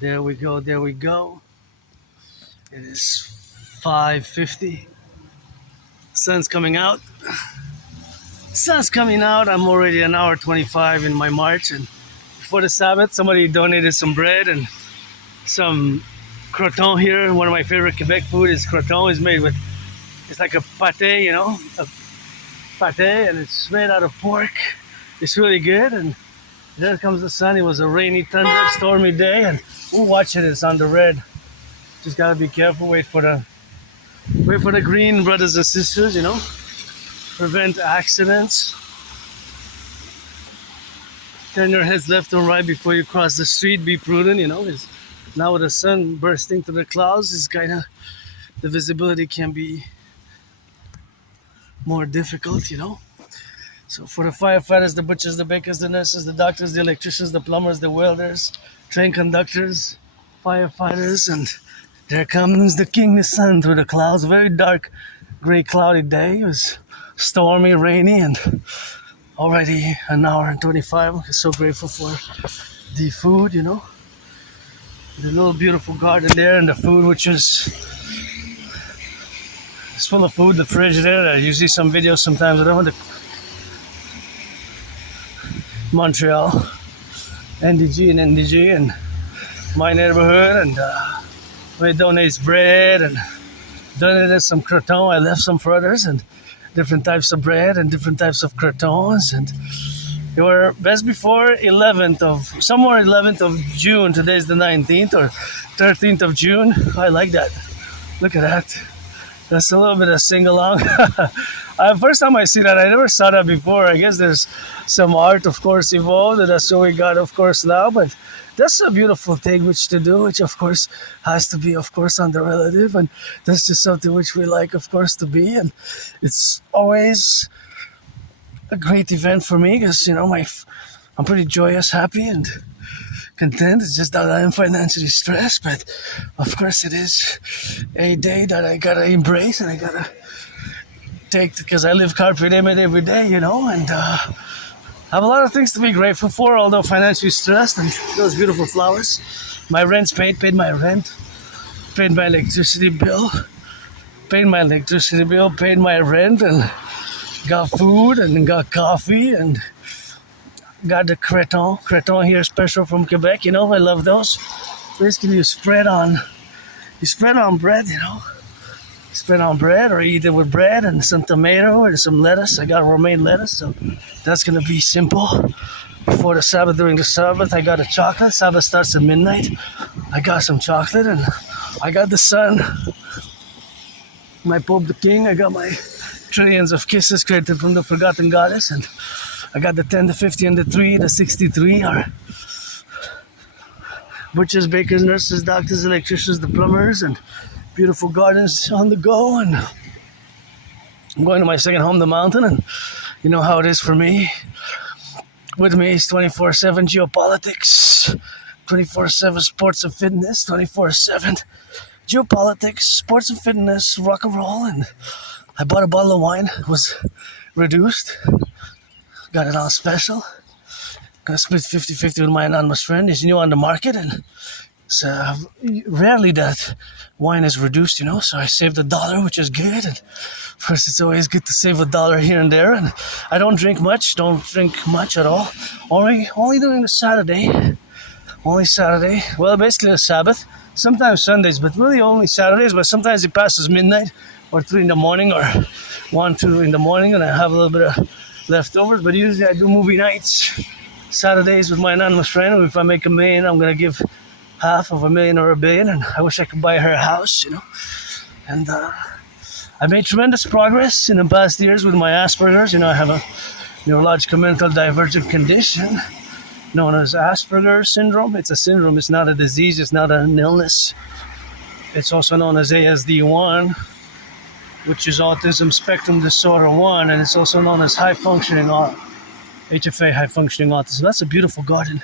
There we go, there we go. It is 5:50. Sun's coming out. Sun's coming out. I'm already an hour 25 in my march. And before the Sabbath, somebody donated some bread and some croton here. One of my favorite Quebec food is croton. It's made with, it's like a pate, a pate, and it's made out of pork. It's really good. And there comes the sun. It was a rainy, stormy day, and we're watching it. It's on the red. Just gotta be careful. Wait for the green, brothers and sisters. Prevent accidents. Turn your heads left or right before you cross the street. Be prudent. It's, now with the sun bursting through the clouds, it's kind of, the visibility can be more difficult. So for the firefighters, the butchers, the bakers, the nurses, the doctors, the electricians, the plumbers, the welders, train conductors, firefighters, and there comes the king, the sun through the clouds. A very dark, gray, cloudy day. It was stormy, rainy, and already an hour and 25. I'm so grateful for the food, the little beautiful garden there, and the food, which is, it's full of food. The fridge there. You see some videos sometimes. I don't want to. Montreal, NDG and NDG, and my neighborhood, and we donates bread and donated some croton. I left some for others, and different types of bread and different types of crotons, and they were best before 11th of June. Today's the 19th or 13th of June. I like that. Look at that. That's a little bit of sing-along. First time I see that, I never saw that before. I guess there's some art, of course, involved, and that's what we got, of course, now. But that's a beautiful thing which to do, which, of course, has to be, of course, on the relative. And that's just something which we like, of course, to be. And it's always a great event for me because, I'm pretty joyous, happy, and content. It's just that I am financially stressed, but of course it is a day that I gotta embrace and I gotta take, because I live carpe diem every day, and I have a lot of things to be grateful for, although financially stressed. And those beautiful flowers, my rent's paid my rent, paid my electricity bill, paid my rent, and got food and got coffee and got the creton here, special from Quebec. I love those. Basically, you spread on bread. Spread on bread, or eat it with bread and some tomato and some lettuce. I got romaine lettuce, so that's gonna be simple. Before the Sabbath, during the Sabbath, I got a chocolate. Sabbath starts at midnight. I got some chocolate, and I got the sun. My Pope the King. I got my trillions of kisses created from the forgotten goddess, and I got the 10, the 50, and the 3, the 63 are butchers, bakers, nurses, doctors, electricians, the plumbers, and beautiful gardens on the go. And I'm going to my second home, the mountain, and you know how it is for me. With me is 24/7 geopolitics, 24/7 sports and fitness, 24/7 geopolitics, sports and fitness, rock and roll. And I bought a bottle of wine. It was reduced. Got it on special. Gonna split 50-50 with my anonymous friend. He's new on the market, and so rarely that wine is reduced, so I saved $1, which is good. And of course, it's always good to save $1 here and there. And I don't drink much at all. Only during the Saturday. Only Saturday. Well, basically the Sabbath. Sometimes Sundays, but really only Saturdays. But sometimes it passes midnight or 3 in the morning or 1, 2 in the morning, and I have a little bit of leftovers. But usually I do movie nights Saturdays with my anonymous friend. And if I make $1 million, I'm gonna give half of $1 million or $1 billion, and I wish I could buy her a house, And I made tremendous progress in the past years with my Asperger's. I have a neurological mental divergent condition known as Asperger's syndrome. It's a syndrome. It's not a disease. It's not an illness. It's also known as ASD1, which is Autism Spectrum Disorder 1, and it's also known as HFA, high functioning autism. That's a beautiful garden.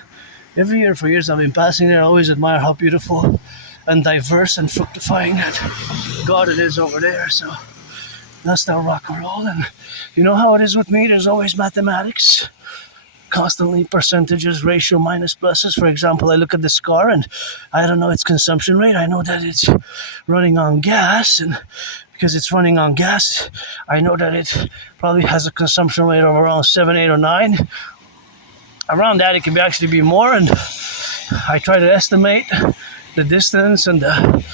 Every year for years I've been passing there. I always admire how beautiful and diverse and fructifying that garden is over there. So that's the rock and roll. And you know how it is with me. There's always mathematics, constantly percentages, ratio, minus, pluses. For example, I look at this car and I don't know its consumption rate. I know that it's running on gas, and because it's running on gas, I know that it probably has a consumption rate of around 7, 8, or 9. Around that, it can actually be more, and I try to estimate the distance and the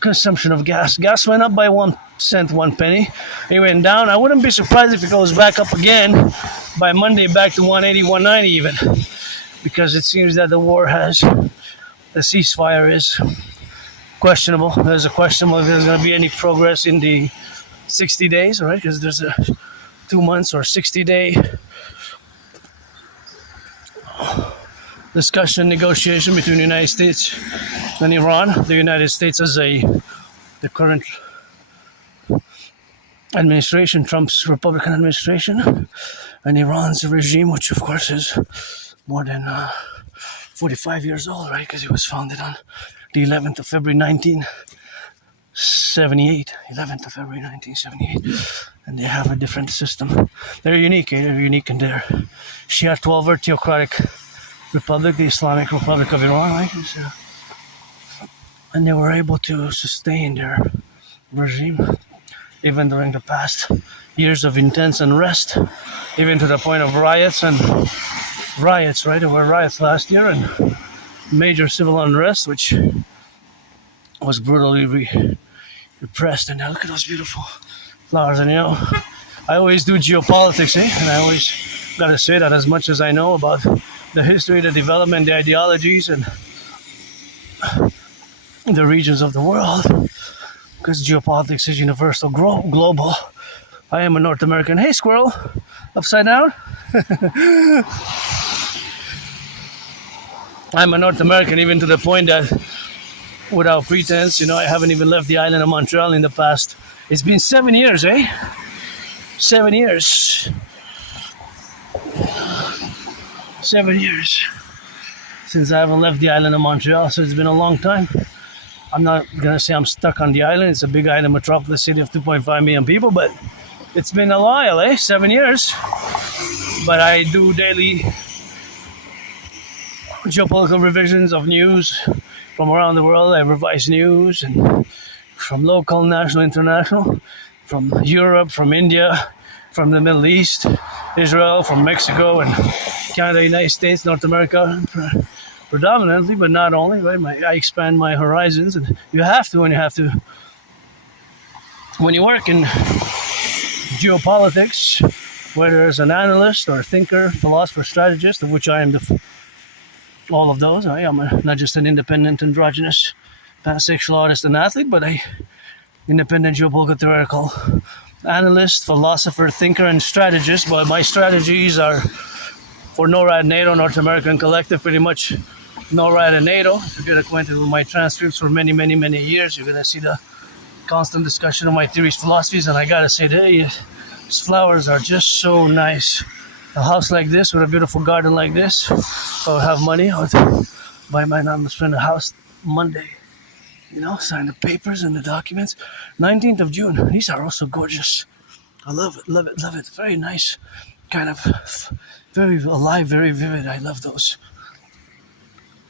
consumption of gas. Gas went up by 1 cent, 1 penny. It went down. I wouldn't be surprised if it goes back up again by Monday, back to 180, 190 even, because it seems that the ceasefire is questionable. There's a question if there's going to be any progress in the 60 days, right? Because there's a 2 months or 60-day discussion, negotiation between the United States and Iran. The United States as the current administration, Trump's Republican administration, and Iran's regime, which of course is more than 45 years old, right? Because it was founded on the 11th of February 1978. 11th of February 1978. And they have a different system. They're unique, They're unique in their Shia 12 theocratic republic, the Islamic Republic of Iran, right? And they were able to sustain their regime even during the past years of intense unrest, even to the point of riots, right? There were riots last year and major civil unrest, which was brutally repressed. And now look at those beautiful flowers. And I always do geopolitics, and I always gotta say that as much as I know about the history, the development, the ideologies, and the regions of the world, because geopolitics is universal, global. I am a North American. Hey, squirrel, upside down. I'm a North American, even to the point that, without pretense, I haven't even left the island of Montreal in the past. It's been 7 years, 7 years. 7 years since I haven't left the island of Montreal, so it's been a long time. I'm not gonna say I'm stuck on the island. It's a big island metropolis city of 2.5 million people, but it's been a while, 7 years. But I do daily geopolitical revisions of news from around the world. I revise news and from local, national, international, from Europe, from India, from the Middle East, Israel, from Mexico, and Canada, United States, North America, predominantly, but not only, right? I expand my horizons, and you have to when you work in geopolitics, whether as an analyst or a thinker, philosopher, strategist, of which I am all of those. I am not just an independent, androgynous, pansexual artist and athlete, but an independent geopolitical theoretical analyst, philosopher, thinker, and strategist. But my strategies are for NORAD, NATO, North American Collectif, pretty much NORAD and NATO. If you get acquainted with my transcripts for many, many, many years, you're going to see the constant discussion of my theories, philosophies, and I got to say, these flowers are just so nice. A house like this with a beautiful garden like this, if I would have money, I would buy my best friend a house Monday. Sign the papers and the documents. 19th of June. These are also gorgeous. I love it, love it, love it. Very nice. Kind of very alive, very vivid. I love those.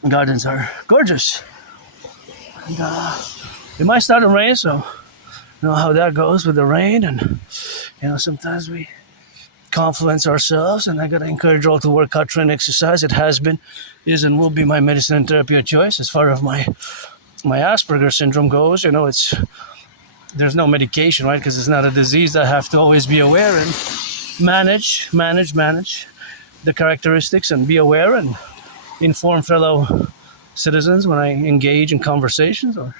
Gardens are gorgeous. And it might start to rain, so you know how that goes with the rain. And sometimes we confluence ourselves, and I gotta encourage all to work out, train, exercise. It has been, is, and will be my medicine and therapy of choice. As far as my Asperger's syndrome goes, there's no medication, right? Because it's not a disease. I have to always be aware and manage the characteristics, and be aware and inform fellow citizens when I engage in conversations, or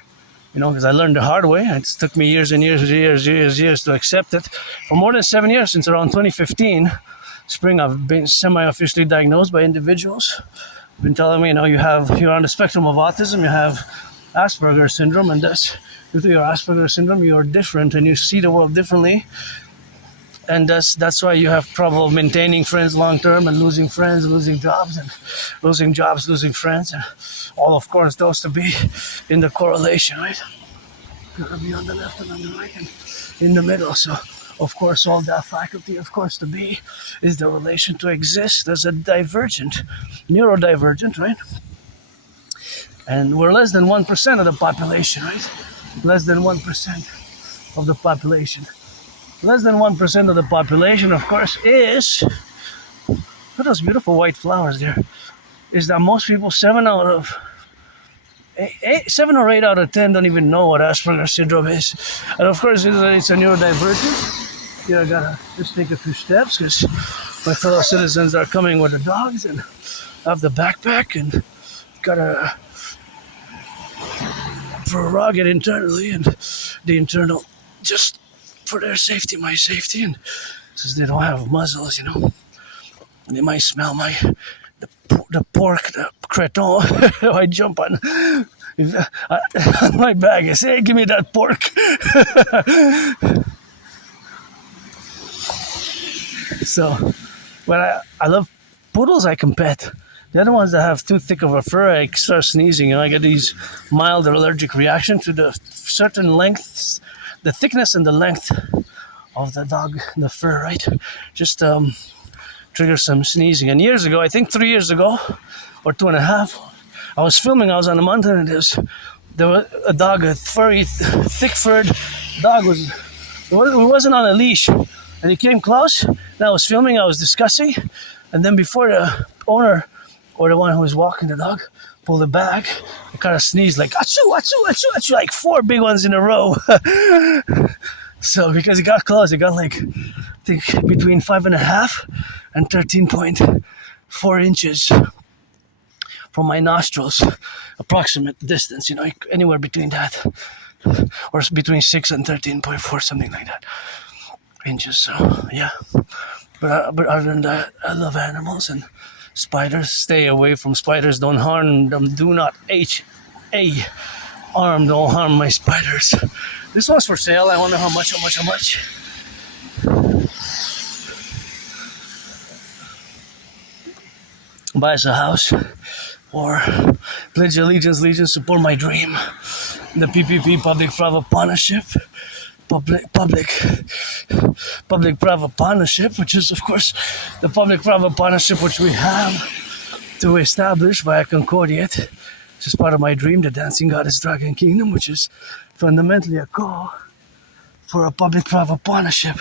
because I learned the hard way. It took me years and years to accept it. For more than 7 years, since around 2015 spring, I've been semi-officially diagnosed by individuals. Been telling me, you're on the spectrum of autism, you have Asperger's syndrome, and that's due to your Asperger's syndrome, you're different and you see the world differently. And that's why you have trouble maintaining friends long term, and losing friends, losing jobs, losing friends, and all, of course, those to be in the correlation, right? Gotta be on the left and on the right and in the middle. So of course, all that faculty, of course, to be is the relation to exist as a divergent, neurodivergent, right? And we're less than 1% of the population, right? Less than 1% of the population. Less than 1% of the population, of course, is, look at those beautiful white flowers there, is that most people, 7 or 8 out of 10 don't even know what Asperger's syndrome is. And of course, it's a neurodivergent. You know, I gotta just take a few steps because my fellow citizens are coming with the dogs and I have the backpack and gotta prorog it internally and the internal just for their safety, my safety, and since they don't have muzzles, you know, they might smell the pork, the creton. I jump on my bag. I say, hey, give me that pork. So, but I love poodles. I can pet. The other ones that have too thick of a fur, I start sneezing. You know, I get these mild allergic reaction to the certain lengths, the thickness and the length of the dog, the fur, right? Just trigger some sneezing. And years ago, I think 3 years ago, or 2.5, I was filming. I was on the mountain, and there was a dog, a furry, thick-furred dog. He wasn't on a leash, and he came close. And I was filming. I was discussing, and then before the owner or the one who was walking the dog pulled it back, I kind of sneezed like achoo, achoo, achoo, achoo, like 4 big ones in a row. So because it got close, it got like, I think between 5.5 and 13.4 inches from my nostrils, approximate distance, you know, anywhere between that, or between 6 and 13.4, something like that, inches. So yeah, but other than that, I love animals and spiders. Stay away from spiders. Don't harm them. Do not harm. Don't harm my spiders. This one's for sale. I wonder how much. Buy us a house or pledge allegiance, support my dream. The PPP, public-private partnership. Public-private partnership, which is, of course, the public-private partnership which we have to establish via Concordiate, which is part of my dream, the Dancing Goddess Dragon Kingdom, which is fundamentally a call for a public-private partnership,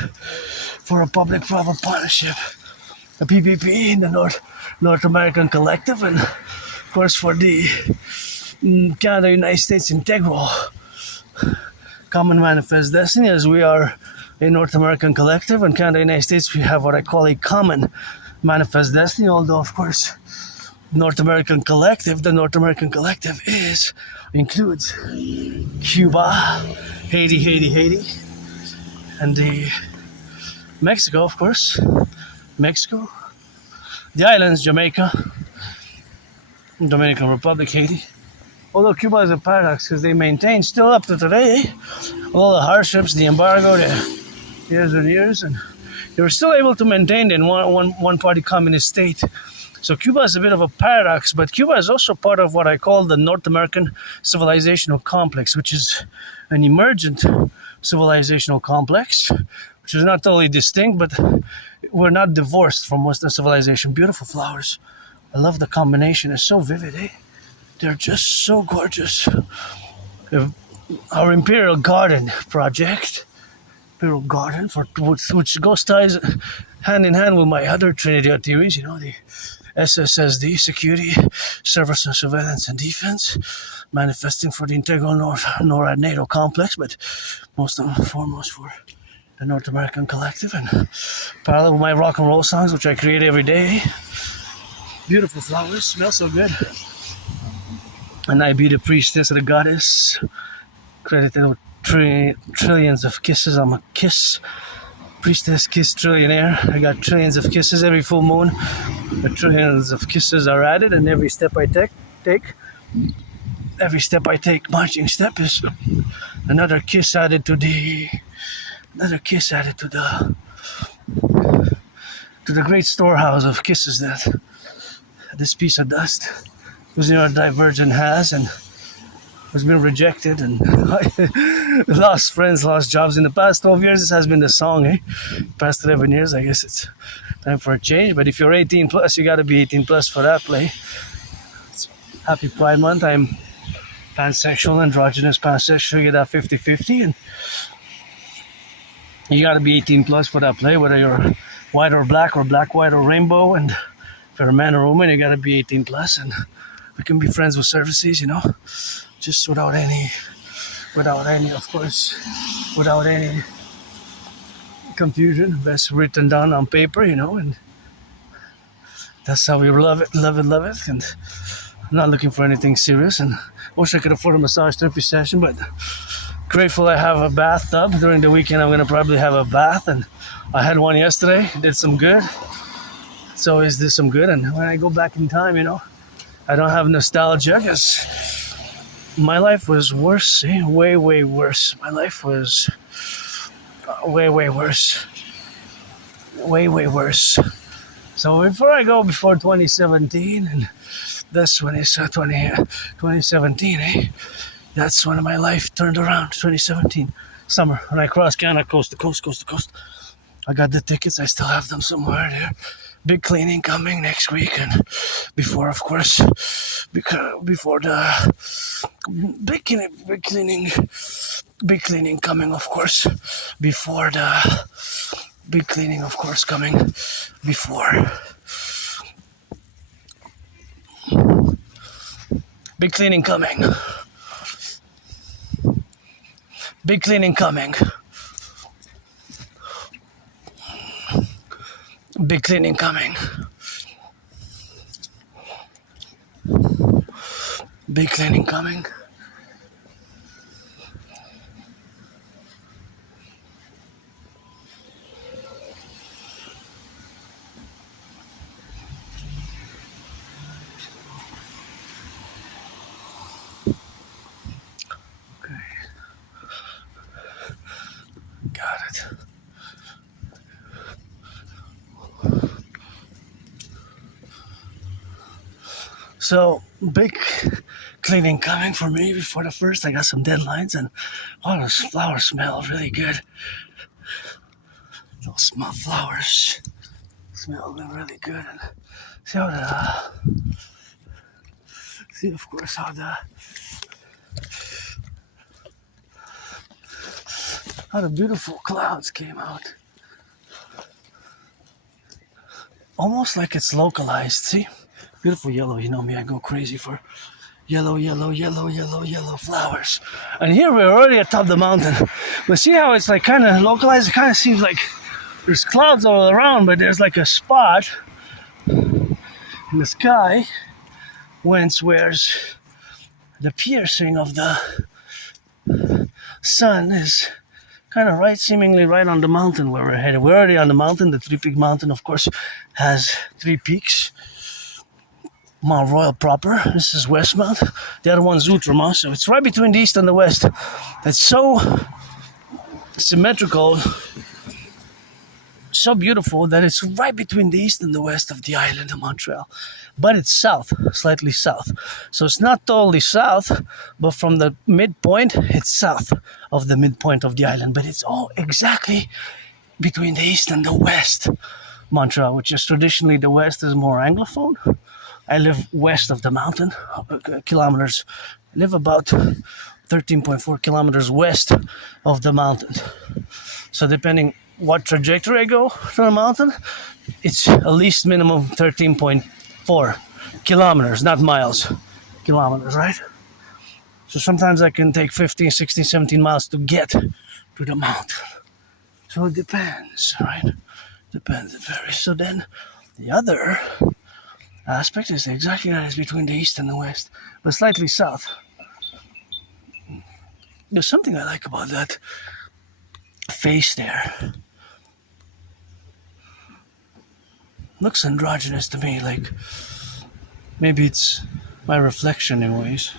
the PPP, the North American Collective, and of course for the Canada United States Integral Common Manifest Destiny, as we are a North American Collective, and Canada United States we have what I call a Common Manifest Destiny, although of course the North American Collective includes Cuba, Haiti, and the Mexico, of course, the islands, Jamaica, Dominican Republic, Haiti. Although Cuba is a paradox because they maintain, still up to today, all the hardships, the embargo, the years and years, and they were still able to maintain in one-party communist state. So Cuba is a bit of a paradox, but Cuba is also part of what I call the North American civilizational complex, which is an emergent civilizational complex, which is not totally distinct, but we're not divorced from Western civilization. Beautiful flowers. I love the combination. It's so vivid, eh? They're just so gorgeous. Our Imperial Garden project, which ties hand in hand with my other Trinity theories, you know, the SSSD, security, service and surveillance and defense, manifesting for the integral NORAD NATO complex, but most and foremost for the North American Collective, and parallel with my rock and roll songs, which I create every day. Beautiful flowers, smell so good. And I be the priestess of the goddess, credited with trillions of kisses. I'm a priestess kiss trillionaire. I got trillions of kisses every full moon. The trillions of kisses are added, and every step I take, marching step is another kiss added to the great storehouse of kisses that this piece of dust, whose neurodivergent has, and who's been rejected and lost friends, lost jobs in the past 12 years. This has been the song, eh? Past 11 years, I guess it's time for a change. But if you're 18 plus, you got to be 18 plus for that play. It's happy Pride Month. I'm pansexual, androgynous, pansexual. You get that 50-50, and you got to be 18 plus for that play, whether you're white or black, white, or rainbow. And if you're a man or woman, you got to be 18 plus, and we can be friends with services, you know, just without any, of course, without any confusion. Best written down on paper, you know, and that's how we love it. And I'm not looking for anything serious, and wish I could afford a massage therapy session, but grateful I have a bathtub. During the weekend, I'm gonna probably have a bath, and I had one yesterday. It did some good. It's always did some good, and when I go back in time, you know, I don't have nostalgia because my life was worse, way worse. My life was way worse. Way worse. So before I go before 2017, and that's when it's 2017, eh? That's when my life turned around, 2017. Summer, when I crossed Canada coast to coast. I got the tickets, I still have them somewhere there. Big cleaning coming next week, and before, of course, before the big cleaning coming, of course, before the big cleaning, of course, coming before big cleaning coming, big cleaning coming. Big cleaning coming. Big cleaning coming. Okay. Got it. So, big cleaning coming for me before the first. I got some deadlines, and all those flowers smell really good. Those small flowers smell really good. And see how of course, how the beautiful clouds came out. Almost like it's localized, see? Beautiful yellow, you know me, I go crazy for yellow flowers. And here we're already atop the mountain. But see how it's like kind of localized? It kind of seems like there's clouds all around, but there's like a spot in the sky whence where's the piercing of the sun is kind of seemingly right on the mountain where we're headed. We're already on the mountain. The three-peak mountain, of course, has 3 peaks. Mount Royal proper. This is Westmount. The other one's Outremer. So it's right between the east and the west. It's so symmetrical, so beautiful that it's right between the east and the west of the island of Montreal. But it's south, slightly south. So it's not totally south, but from the midpoint, it's south of the midpoint of the island. But it's all exactly between the east and the west Montreal, which is traditionally the west is more Anglophone. I live west of the mountain, kilometers. I live about 13.4 kilometers west of the mountain. So depending what trajectory I go from the mountain, it's at least minimum 13.4 kilometers, not miles, kilometers, right? So sometimes I can take 15, 16, 17 miles to get to the mountain. So it depends, right? Depends, it varies. So then the other aspect is exactly that, is between the east and the west, but slightly south. There's something I like about that face there. Looks androgynous to me, like maybe it's my reflection in ways.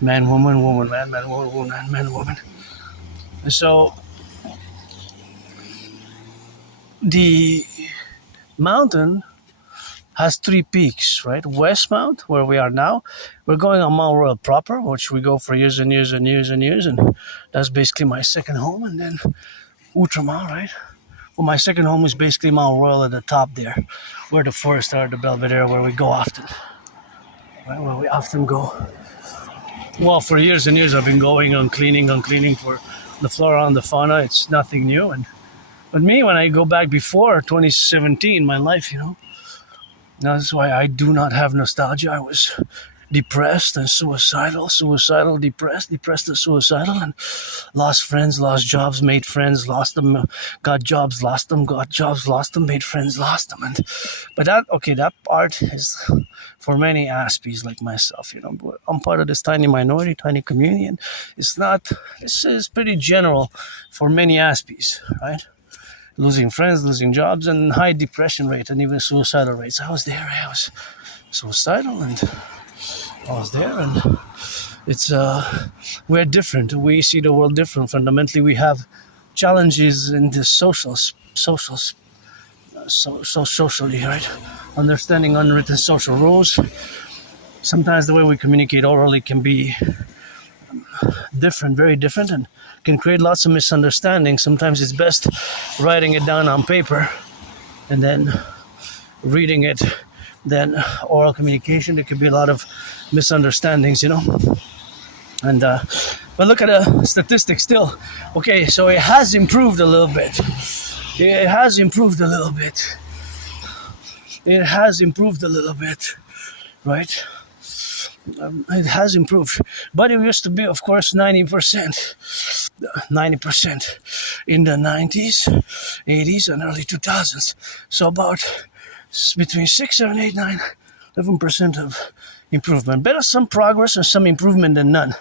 Man, woman, woman, man, man, woman, man, woman. And so the mountain has 3 peaks, right? Westmount, where we are now, we're going on Mount Royal proper, which we go for years and years and years and years, and that's basically my second home. And then Outremont, right? Well, my second home is basically Mount Royal at the top there, where the forests are, the Belvedere, where we go often, right? Where we often go. Well, for years and years, I've been going on cleaning for the flora and the fauna. It's nothing new, but me, when I go back before 2017, my life, that's why I do not have nostalgia. I was depressed and suicidal, depressed and suicidal, and lost friends, lost jobs, made friends, lost them, got jobs, lost them, got jobs, lost them, made friends, lost them. But that part is for many Aspies like myself. I'm part of this tiny minority, tiny community, and this is pretty general for many Aspies, right? Losing friends, losing jobs, and high depression rate, and even suicidal rates. I was there. I was suicidal, and I was there, and it's we're different. We see the world different. Fundamentally, we have challenges in the socially, right? Understanding unwritten social rules. Sometimes the way we communicate orally can be different, very different, and can create lots of misunderstandings. Sometimes it's best writing it down on paper and then reading it. Then oral communication, there could be a lot of misunderstandings, And but look at the statistics still. Okay, so it has improved a little bit. It has improved a little bit. Right? It has improved, but it used to be, of course, 90% in the 90s, 80s, and early 2000s. So about between 6, 7, 8, 9, 11% of improvement. Better some progress and some improvement than none.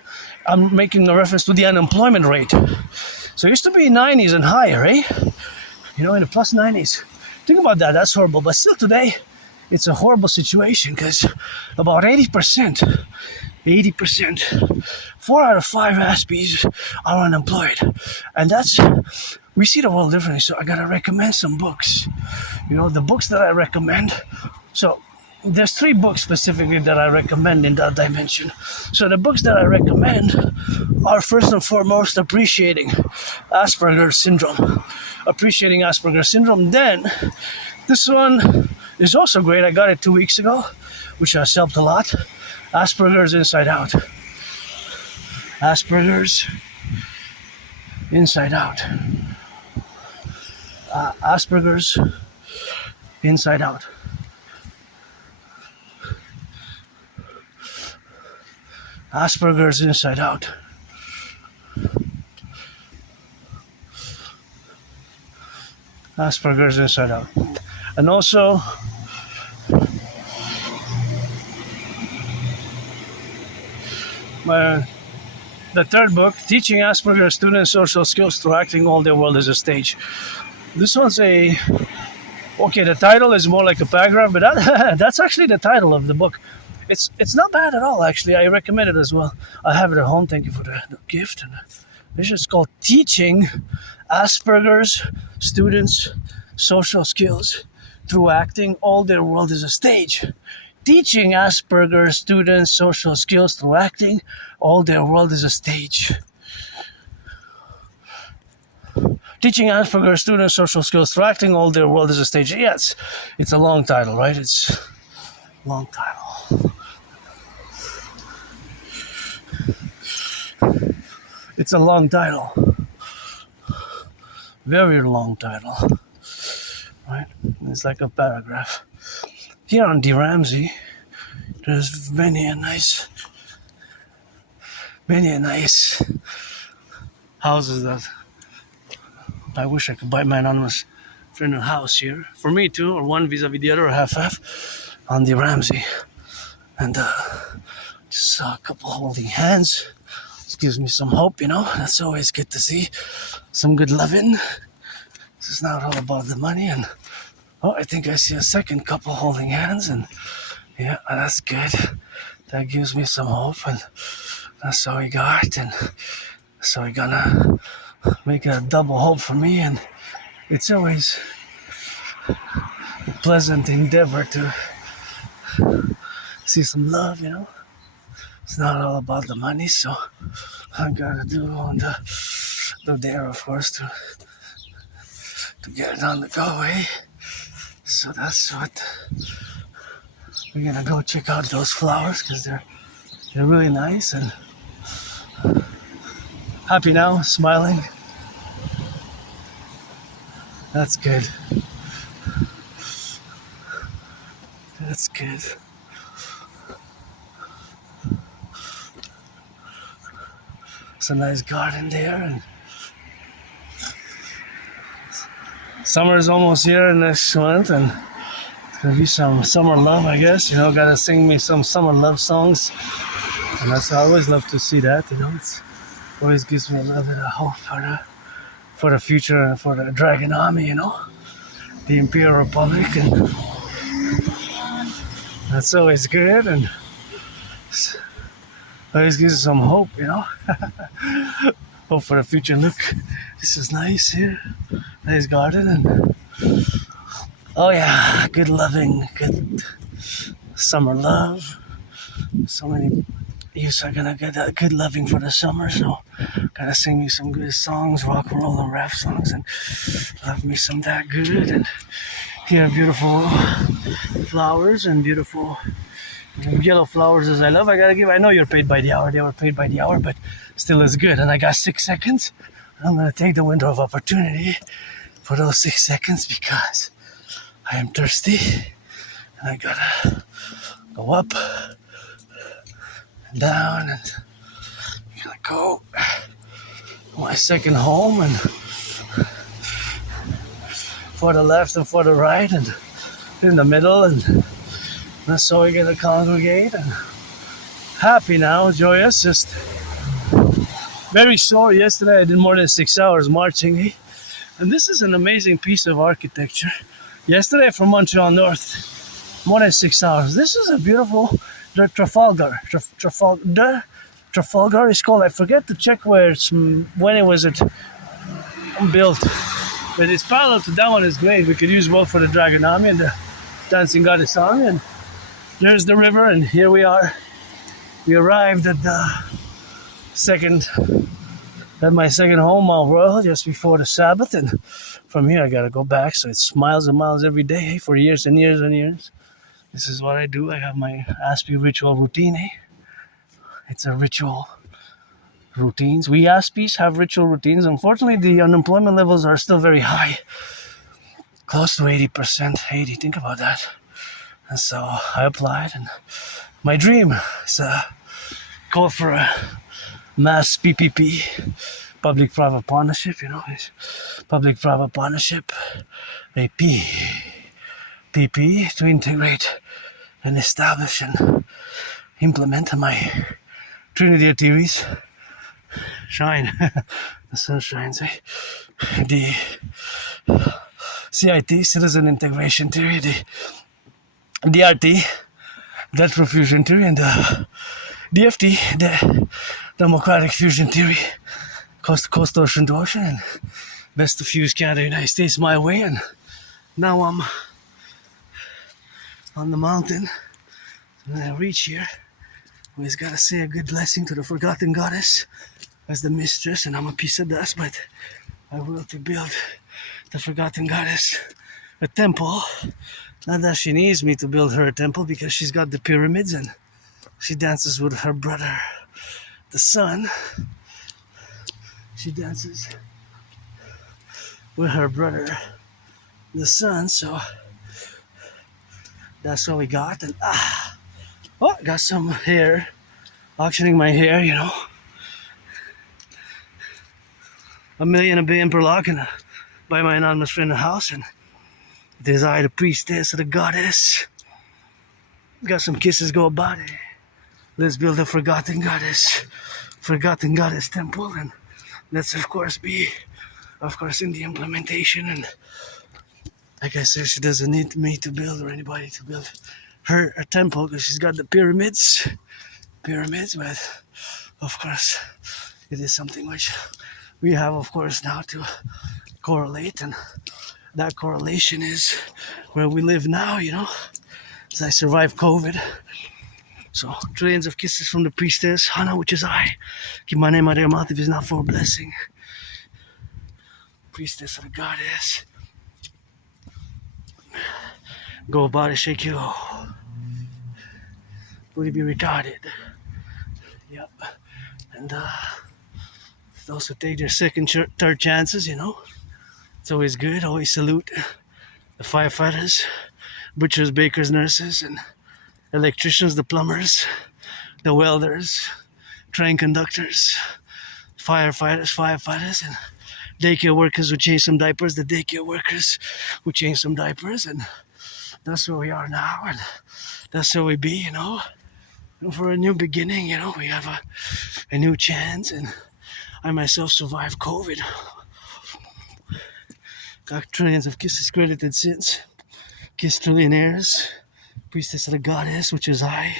I'm making a reference to the unemployment rate. So it used to be 90s and higher, eh? In the plus 90s. Think about that. That's horrible. But still today, it's a horrible situation because about 80%, 4 out of 5 Aspies are unemployed. And we see the world differently. So I got to recommend some books. The books that I recommend. So there's 3 books specifically that I recommend in that dimension. So the books that I recommend are first and foremost Appreciating Asperger's Syndrome. Then this one is also great. I got it 2 weeks ago, which has helped a lot. Asperger's Inside Out. Asperger's Inside Out. Asperger's Inside Out. Asperger's Inside Out. Asperger's Inside Out. And also the third book, Teaching Asperger's Students Social Skills Through Acting All Their World as a Stage. This one's the title is more like a paragraph, but that's actually the title of the book. It's not bad at all, actually. I recommend it as well. I have it at home. Thank you for the gift. And this is called Teaching Asperger's Students Social Skills Through Acting All Their World as a Stage. Teaching Asperger's Students Social Skills Through Acting All Their World as a Stage. Teaching Asperger's Students Social Skills Through Acting All Their World as a Stage. Yes, it's a long title, right? It's a long title. It's a long title. Very long title. Right? It's like a paragraph. Here on D. Ramsey, there's many a nice houses that I wish I could buy my anonymous friend a house here. For me too, or one vis-a-vis the other, or half on D. Ramsey. And just a couple holding hands. It gives me some hope, That's always good to see. Some good loving. It's not all about the money. And I think I see a second couple holding hands. And yeah, that's good. That gives me some hope. And that's all we got. And so we're gonna make it a double hope for me. And it's always a pleasant endeavor to see some love, you know. It's not all about the money, so I gotta do on the dare, of course, to get it on the go away. So that's what we're gonna go check out those flowers because they're really nice and happy now, smiling. That's good. That's good. It's a nice garden there, and summer is almost here next month, and it's gonna be some summer love, I guess. You know, gotta sing me some summer love songs, and I always love to see that. You know, it's always gives me a little bit of hope for the future and for the Dragon Army. You know, the Imperial Republic, and that's always good, and always gives some hope, you know. Hope for the future. Look, this is nice here. Nice garden, and oh yeah, good loving, good summer love. So many youths are gonna get that good loving for the summer, so gotta sing me some good songs, rock and roll and rap songs, and love me some that good, and here beautiful flowers and beautiful yellow flowers as I love. I know you're paid by the hour. They were paid by the hour, but still is good. And I got 6 seconds. I'm going to take the window of opportunity for those 6 seconds because I am thirsty. And I got to go up and down and I'm going to go to my second home and for the left and for the right and in the middle, and that's so we're gonna congregate and happy now, joyous, just very sore. Yesterday I did more than 6 hours marching, and this is an amazing piece of architecture. Yesterday from Montreal North, more than 6 hours. This is a beautiful Trafalgar. Trafalgar is called. I forget to check when it was built, but it's parallel to that one. Is great. We could use both for the Dragon Army and the Dancing Goddess Army, and there's the river, and here we are. We arrived at my second home, Mount Royal, just before the Sabbath, and from here I gotta go back. So it's miles and miles every day for years and years and years. This is what I do. I have my Aspie ritual routine. It's a ritual routines. We Aspies have ritual routines. Unfortunately, the unemployment levels are still very high, close to 80%. 80. Think about that. And so I applied, and my dream is call for a mass PPP, public-private partnership, you know, public-private partnership, a PP to integrate and establish and implement my Trinity theories. Shine, the sun shines, eh? The CIT, Citizen Integration Theory, the DRT, Debt Fusion Theory, and the DFT, the Democratic Fusion Theory, coast to coast, ocean to ocean, and best to fuse Canada, United States my way. And now I'm on the mountain. When I reach here, always gotta say a good blessing to the forgotten goddess as the mistress, and I'm a piece of dust, but I will to build the forgotten goddess a temple. Not that she needs me to build her a temple, because she's got the pyramids and she dances with her brother, the sun. She dances with her brother, the sun. So that's what we got. And got some hair, auctioning my hair, you know. $1 billion per lock, and by my anonymous friend in the house, and desire the priestess of the goddess. Got some kisses go about it. Let's build a forgotten goddess temple, and let's of course be in the implementation. And like I said, she doesn't need me to build or anybody to build her a temple, because she's got the pyramids, but of course it is something which we have, of course, now to correlate, and that correlation is where we live now, you know. as I survived COVID. So, trillions of kisses from the priestess, Hana, which is I. Keep my name out of your mouth if it's not for a blessing. Priestess of the goddess. Go about it, shake you. Will you be retarded? Yep. And also take your second, third chances, you know. It's always good. Always salute the firefighters, butchers, bakers, nurses, and electricians, the plumbers, the welders, train conductors, firefighters, and daycare workers who change some diapers, the daycare workers who change some diapers, and that's where we are now, and that's where we be, you know. And for a new beginning, you know, we have a new chance, and I myself survived COVID. Got trillions of kisses credited since. Kiss trillionaires, priestess of the goddess, which is I,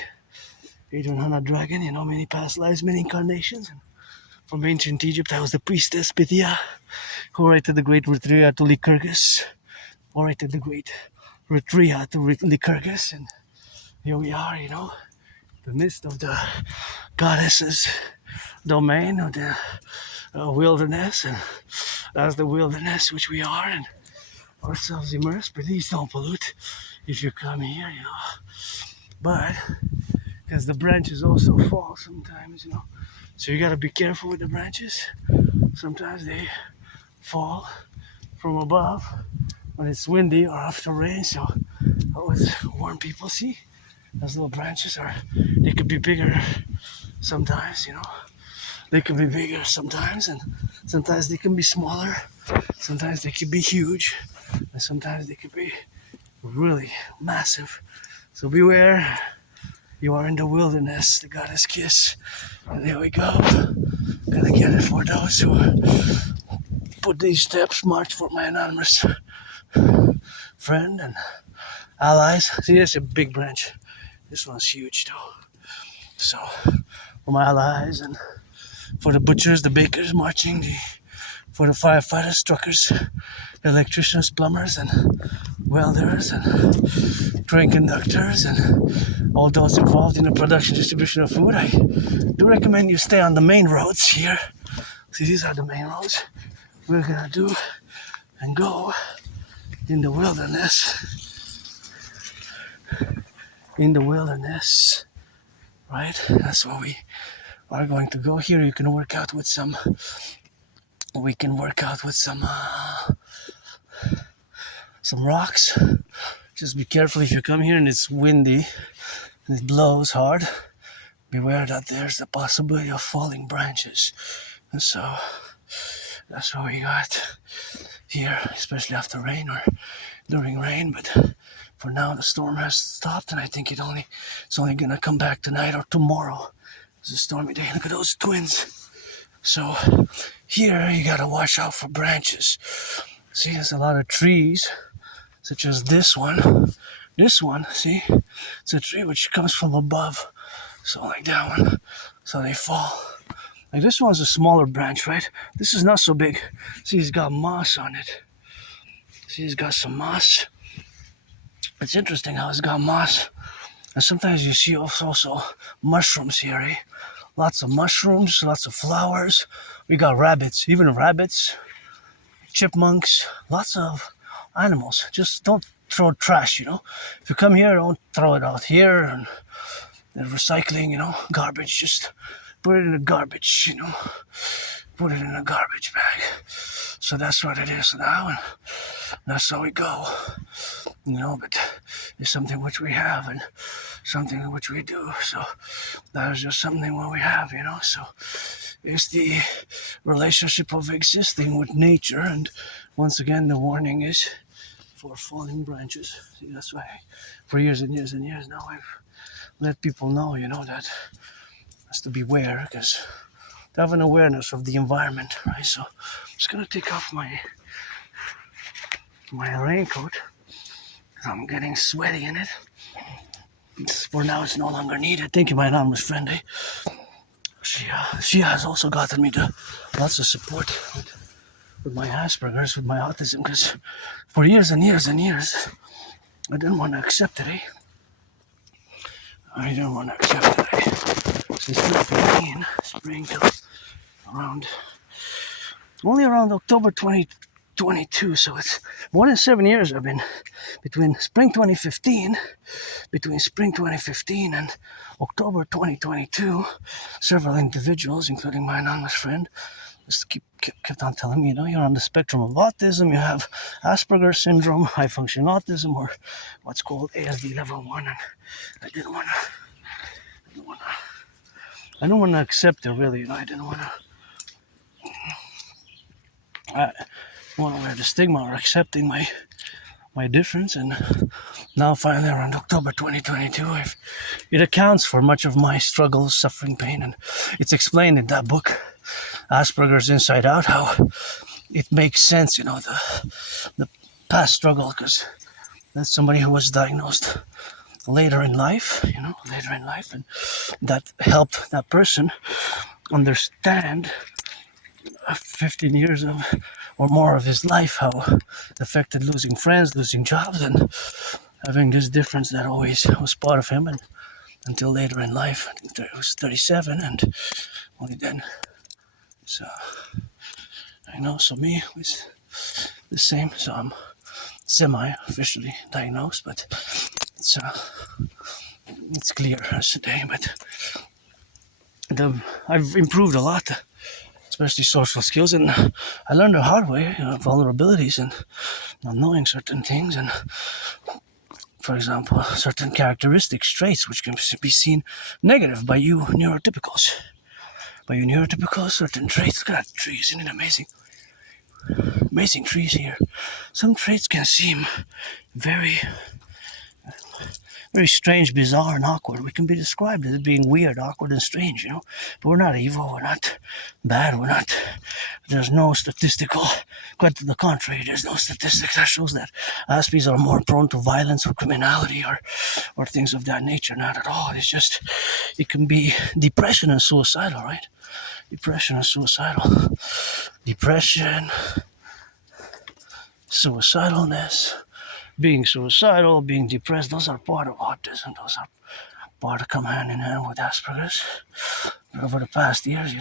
Adrian Hana Dragon, you know, many past lives, many incarnations. And from ancient Egypt, I was the priestess Pythia, who orated the great Retria to Lycurgus, orated the great Retria to Lycurgus, and here we are, you know, in the midst of the goddess's domain of the wilderness, and that's the wilderness which we are, and ourselves immersed. Please don't pollute if you come here, you know. But because the branches also fall sometimes, you know, so you gotta be careful with the branches. Sometimes they fall from above when it's windy or after rain. So I always warn people, see, those little branches they could be bigger sometimes, you know. They can be bigger sometimes, and sometimes they can be smaller. Sometimes they can be huge, and sometimes they can be really massive. So beware, you are in the wilderness, the goddess kiss. And there we go. Gonna get it for those who put these steps, march for my anonymous friend and allies. See, there's a big branch. This one's huge too. So, for my allies and for the butchers, the bakers marching, for the firefighters, truckers, the electricians, plumbers, and welders, and train conductors, and all those involved in the production distribution of food, I do recommend you stay on the main roads here. See, these are the main roads we're gonna do and go in the wilderness. In the wilderness, right? That's where we are going to go. Here you can work out with some, we can work out with some rocks. Just be careful if you come here and it's windy and it blows hard. Beware that there's the possibility of falling branches. And so that's what we got here, especially after rain or during rain. But for now the storm has stopped, and I think it's only gonna come back tonight or tomorrow. It's a stormy day. Look at those twins. So here you gotta watch out for branches. See, there's a lot of trees, such as this one. This one, see, it's a tree which comes from above. So like that one. So they fall. Like this one's a smaller branch, right? This is not so big. See, it's got moss on it. See, it's got some moss. It's interesting how it's got moss. And sometimes you see also mushrooms here, eh? Lots of mushrooms, lots of flowers. We got rabbits, even rabbits, chipmunks, lots of animals. Just don't throw trash, you know. If you come here, don't throw it out here and recycling, you know, garbage. Just put it in the garbage, you know. Put it in a garbage bag. So that's what it is now, and that's how we go. You know, but it's something which we have and something which we do. So that is just something what we have, you know. So it's the relationship of existing with nature. And once again, the warning is for falling branches. See, that's why for years and years and years now I've let people know, you know, that has to beware, because to have an awareness of the environment, right? So I'm just gonna take off my raincoat. I'm getting sweaty in it. For now, it's no longer needed. Thank you, my anonymous friend. Eh? She has also gotten me to lots of support with my Asperger's, with my autism, because for years and years and years, I didn't want to accept it. Eh? I don't want to accept that. Since 2015, spring till only around October 2022, so it's more than 7 years I've been between spring 2015 and October 2022. Several individuals, including my anonymous friend, just kept on telling me, you're on the spectrum of autism, you have Asperger's syndrome, high function autism, or what's called ASD level 1, and I didn't want to accept it, really. I didn't want to wear the stigma or accepting my difference. And now finally around October 2022, it accounts for much of my struggles, suffering, pain, and it's explained in that book, Asperger's Inside Out, how it makes sense, the past struggle, because that's somebody who was diagnosed later in life, and that helped that person understand 15 years or more of his life, how it affected losing friends, losing jobs, and having this difference that always was part of him, and until later in life. I think he was 37, and only then. So so me was the same. So I'm semi-officially diagnosed, but it's clear as today. But I've improved a lot, especially social skills, and I learned the hard way, vulnerabilities and not knowing certain things, and for example, certain characteristics, traits, which can be seen negative by you neurotypicals. Certain traits. Look at that tree, isn't it amazing? Amazing trees here. Some traits can seem very, very strange, bizarre, and awkward. We can be described as being weird, awkward, and strange, But we're not evil, we're not bad, there's no statistical, quite to the contrary, there's no statistics that shows that Aspies are more prone to violence or criminality or things of that nature. Not at all. It's just, it can be depression and suicidal, right? Depression, suicidalness, being suicidal, being depressed, those are part of autism. Those are part of come hand in hand with Asperger's. But over the past years,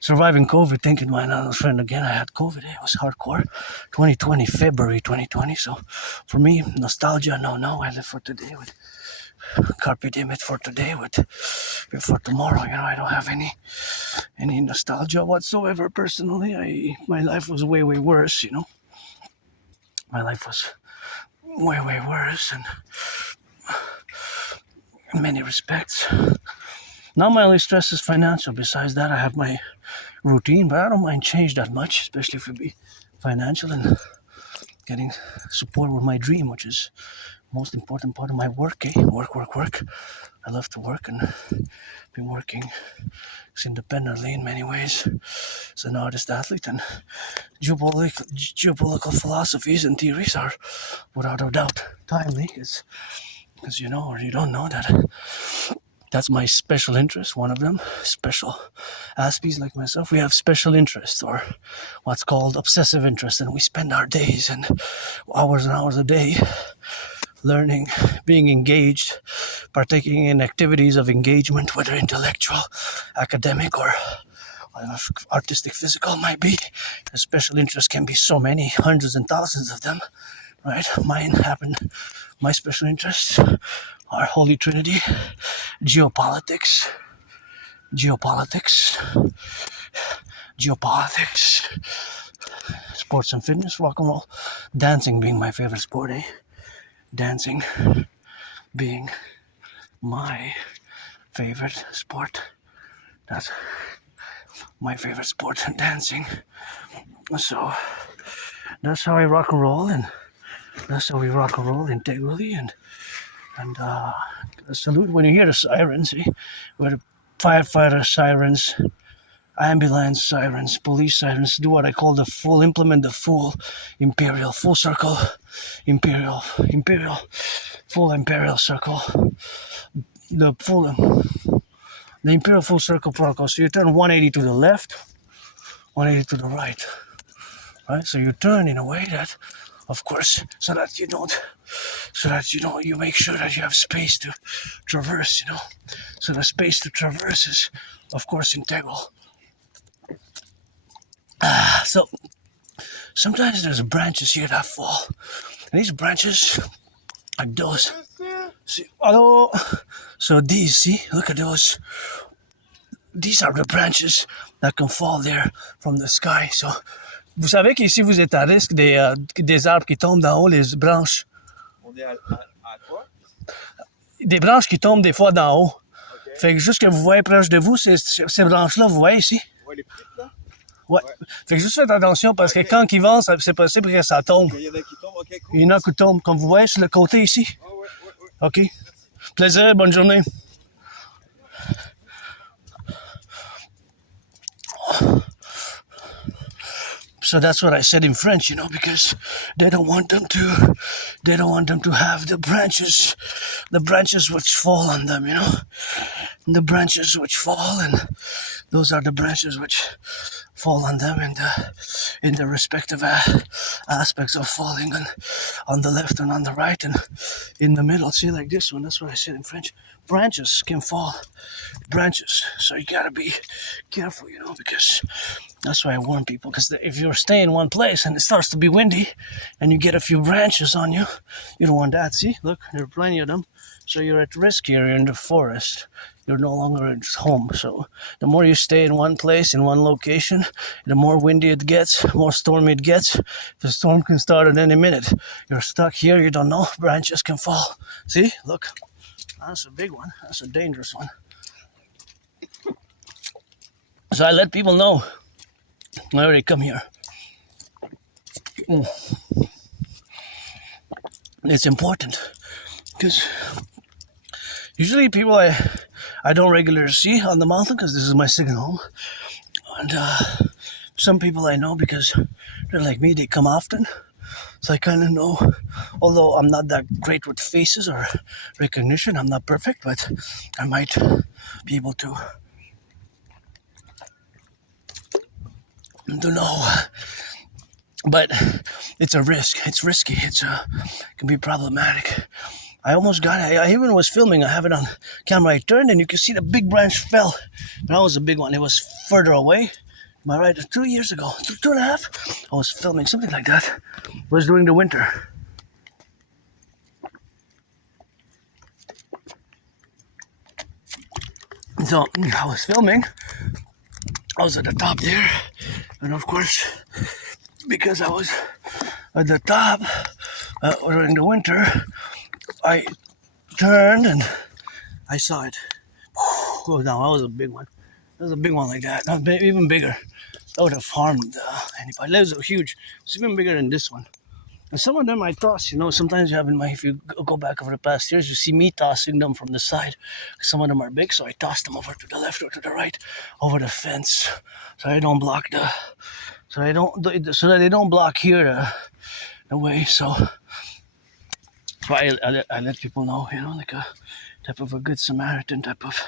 surviving COVID, thinking my anonymous friend again, I had COVID. It was hardcore. 2020, February 2020. So for me, nostalgia, no, I live for today with carpe diem it for today with for tomorrow. I don't have any nostalgia whatsoever personally. My life was way worse. My life was way worse, and in many respects. Now my only stress is financial. Besides that, I have my routine, but I don't mind change that much, especially if it be financial and getting support with my dream, which is most important part of my work. Work. I love to work, and been working independently in many ways as an artist, athlete, and geopolitical philosophies and theories are without a doubt timely, because you know or you don't know that's my special interest. One of them, special Aspies like myself, we have special interests, or what's called obsessive interest, and we spend our days and hours a day learning, being engaged, partaking in activities of engagement, whether intellectual, academic, or artistic, physical might be. A special interest can be so many, hundreds and thousands of them, right? My special interests are Holy Trinity, geopolitics, sports and fitness, rock and roll, dancing being my favorite sport, Dancing being my favorite sport. That's my favorite sport, dancing. So that's how I rock and roll, and that's how we rock and roll integrally, and salute when you hear the sirens, where the firefighter sirens, ambulance sirens, police sirens, do what I call implement the full imperial, full circle, imperial, full imperial circle, the imperial full circle protocol. So you turn 180 to the left, 180 to the right, right? So you turn in a way that, of course, so that you don't so that you make sure that you have space to traverse. So the space to traverse is, of course, integral. So sometimes there's branches here that fall, and these branches are those. See, hello. So these, see, look at those. These are the branches that can fall there from the sky. So, vous savez qu'ici vous êtes à risque des arbres qui tombent d'en haut, les branches. On est à quoi? Des branches qui tombent des fois d'en haut. Okay. Fait que juste que vous voyez proche de vous, ces branches-là, vous voyez ici? Ouais, les petites là? Ouais. Fait que juste faites attention parce que quand ils vont, c'est possible que ça tombe. Il y en a qui tombent, ok, cool. Il y en a qui tombent, comme vous voyez sur le côté ici. Oh, ouais. OK. Merci. Plaisir, bonne journée. So that's what I said in French, because they don't want them to have the branches which fall on them, the branches which fall, and those are the branches which fall on them in the respective aspects of falling on the left and on the right and in the middle. See, like this one, that's what I said in French. Branches can fall, so you gotta be careful, because that's why I warn people, because if you stay in one place and it starts to be windy and you get a few branches on you, you don't want that. See, look, there are plenty of them. So you're at risk here. You're in the forest. You're no longer at home. So the more you stay in one place, in one location, the more windy it gets, more stormy it gets. The storm can start at any minute. You're stuck here. You don't know. Branches can fall. See, look. That's a big one. That's a dangerous one. So I let people know whenever they come here. It's important because usually people I don't regularly see on the mountain because this is my second home. And some people I know because they're like me, they come often. So I kind of know, although I'm not that great with faces or recognition, I'm not perfect, but I might be able to know. But it's a risk. It's risky. It can be problematic. I almost got it. I even was filming. I have it on camera. I turned and you can see the big branch fell. That was a big one. It was further away. Am I right? 2 years ago, 2.5, I was filming something like that. It was during the winter. So I was filming. I was at the top there, and of course, because I was at the top during the winter, I turned and I saw it go down. That was a big one. That was a big one like that. That was even bigger. That would have harmed anybody. That was huge. It's even bigger than this one. And some of them I toss, sometimes you have if you go back over the past years, you see me tossing them from the side. Some of them are big, so I toss them over to the left or to the right, over the fence, so I don't block so that they don't block here the way. So I let people know, like a type of a good Samaritan, type of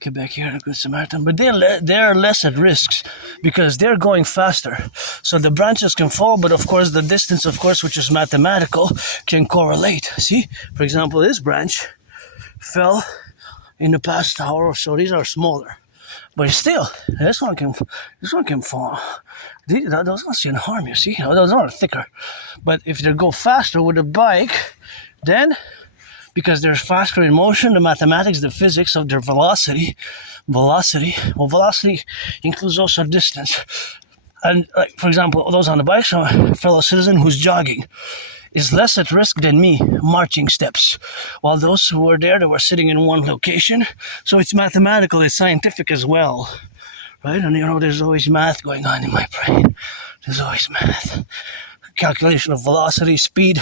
Quebec here, a good Samaritan, but they're less at risks because they're going faster. So the branches can fall, but of course the distance, which is mathematical, can correlate. See, for example, this branch fell in the past hour or so. These are smaller, but still, this one can fall. Those ones can harm you. See, those are thicker, but if they go faster with a bike, then, because they're faster in motion, the mathematics, the physics of their velocity includes also distance. And like, for example, those on the bike, so a fellow citizen who's jogging is less at risk than me marching steps, while those who were there, they were sitting in one location. So it's mathematical, it's scientific as well, right? And there's always math going on in my brain. There's always math. Calculation of velocity, speed,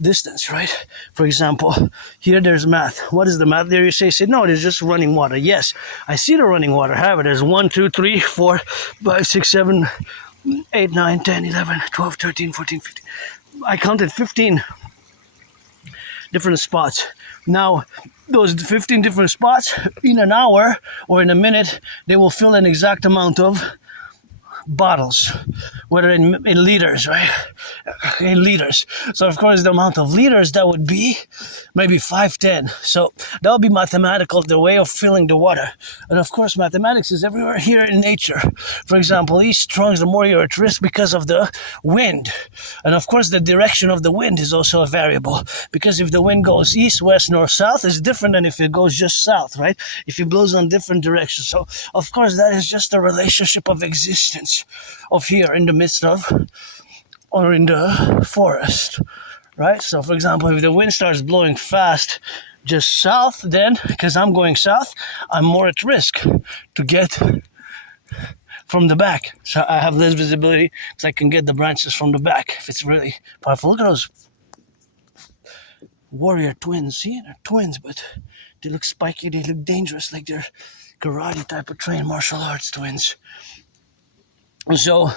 distance, right? For example, here there's math. What is the math there? You say, no, there's just running water. Yes, I see the running water. However, there's 1, 2, 3, 4, 5, 6, 7, 8, 9, 10, 11, 12, 13, 14, 15. I counted 15 different spots. Now, those 15 different spots, in an hour or in a minute, they will fill an exact amount of bottles, whether in liters, right? In liters. So of course the amount of liters that would be maybe 510. So that would be mathematical, the way of filling the water. And of course mathematics is everywhere here in nature. For example, each strong, the more you're at risk because of the wind. And of course the direction of the wind is also a variable, because if the wind goes east, west, north, south, it's different than if it goes just south, right? If it blows on different directions. So of course that is just a relationship of existence of here in the midst of or in the forest, right? So for example, if the wind starts blowing fast just south, then because I'm going south, I'm more at risk to get from the back. So I have less visibility because I can get the branches from the back if it's really powerful. Look at those warrior twins. See, they're twins, but they look spiky, they look dangerous, like they're karate type of trained martial arts twins. So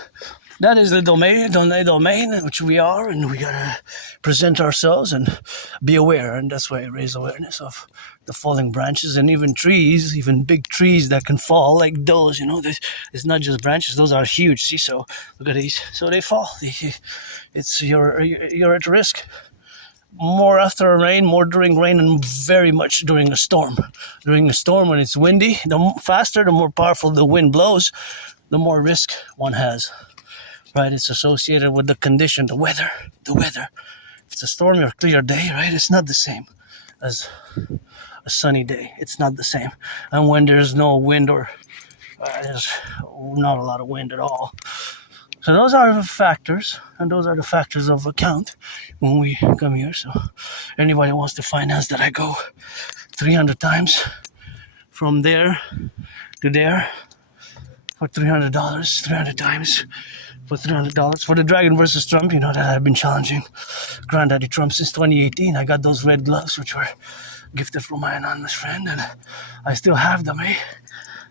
that is the domain in which we are, and we gotta present ourselves and be aware. And that's why I raise awareness of the falling branches, and even trees, even big trees that can fall like those. It's not just branches; those are huge. See, so look at these. So they fall. It's you're at risk. More after rain, more during rain, and very much during a storm. During a storm, when it's windy, the faster, the more powerful the wind blows, the more risk one has. Right? It's associated with the condition, the weather. If it's a stormy or clear day, right? It's not the same as a sunny day. It's not the same. And when there's no wind or there's not a lot of wind at all. So those are the factors, and those are the factors of account when we come here. So anybody wants to finance that, I go 300 times from there to there for $300, 300 times for $300. For the Dragon versus Trump, that I've been challenging Granddaddy Trump since 2018. I got those red gloves, which were gifted from my anonymous friend, and I still have them,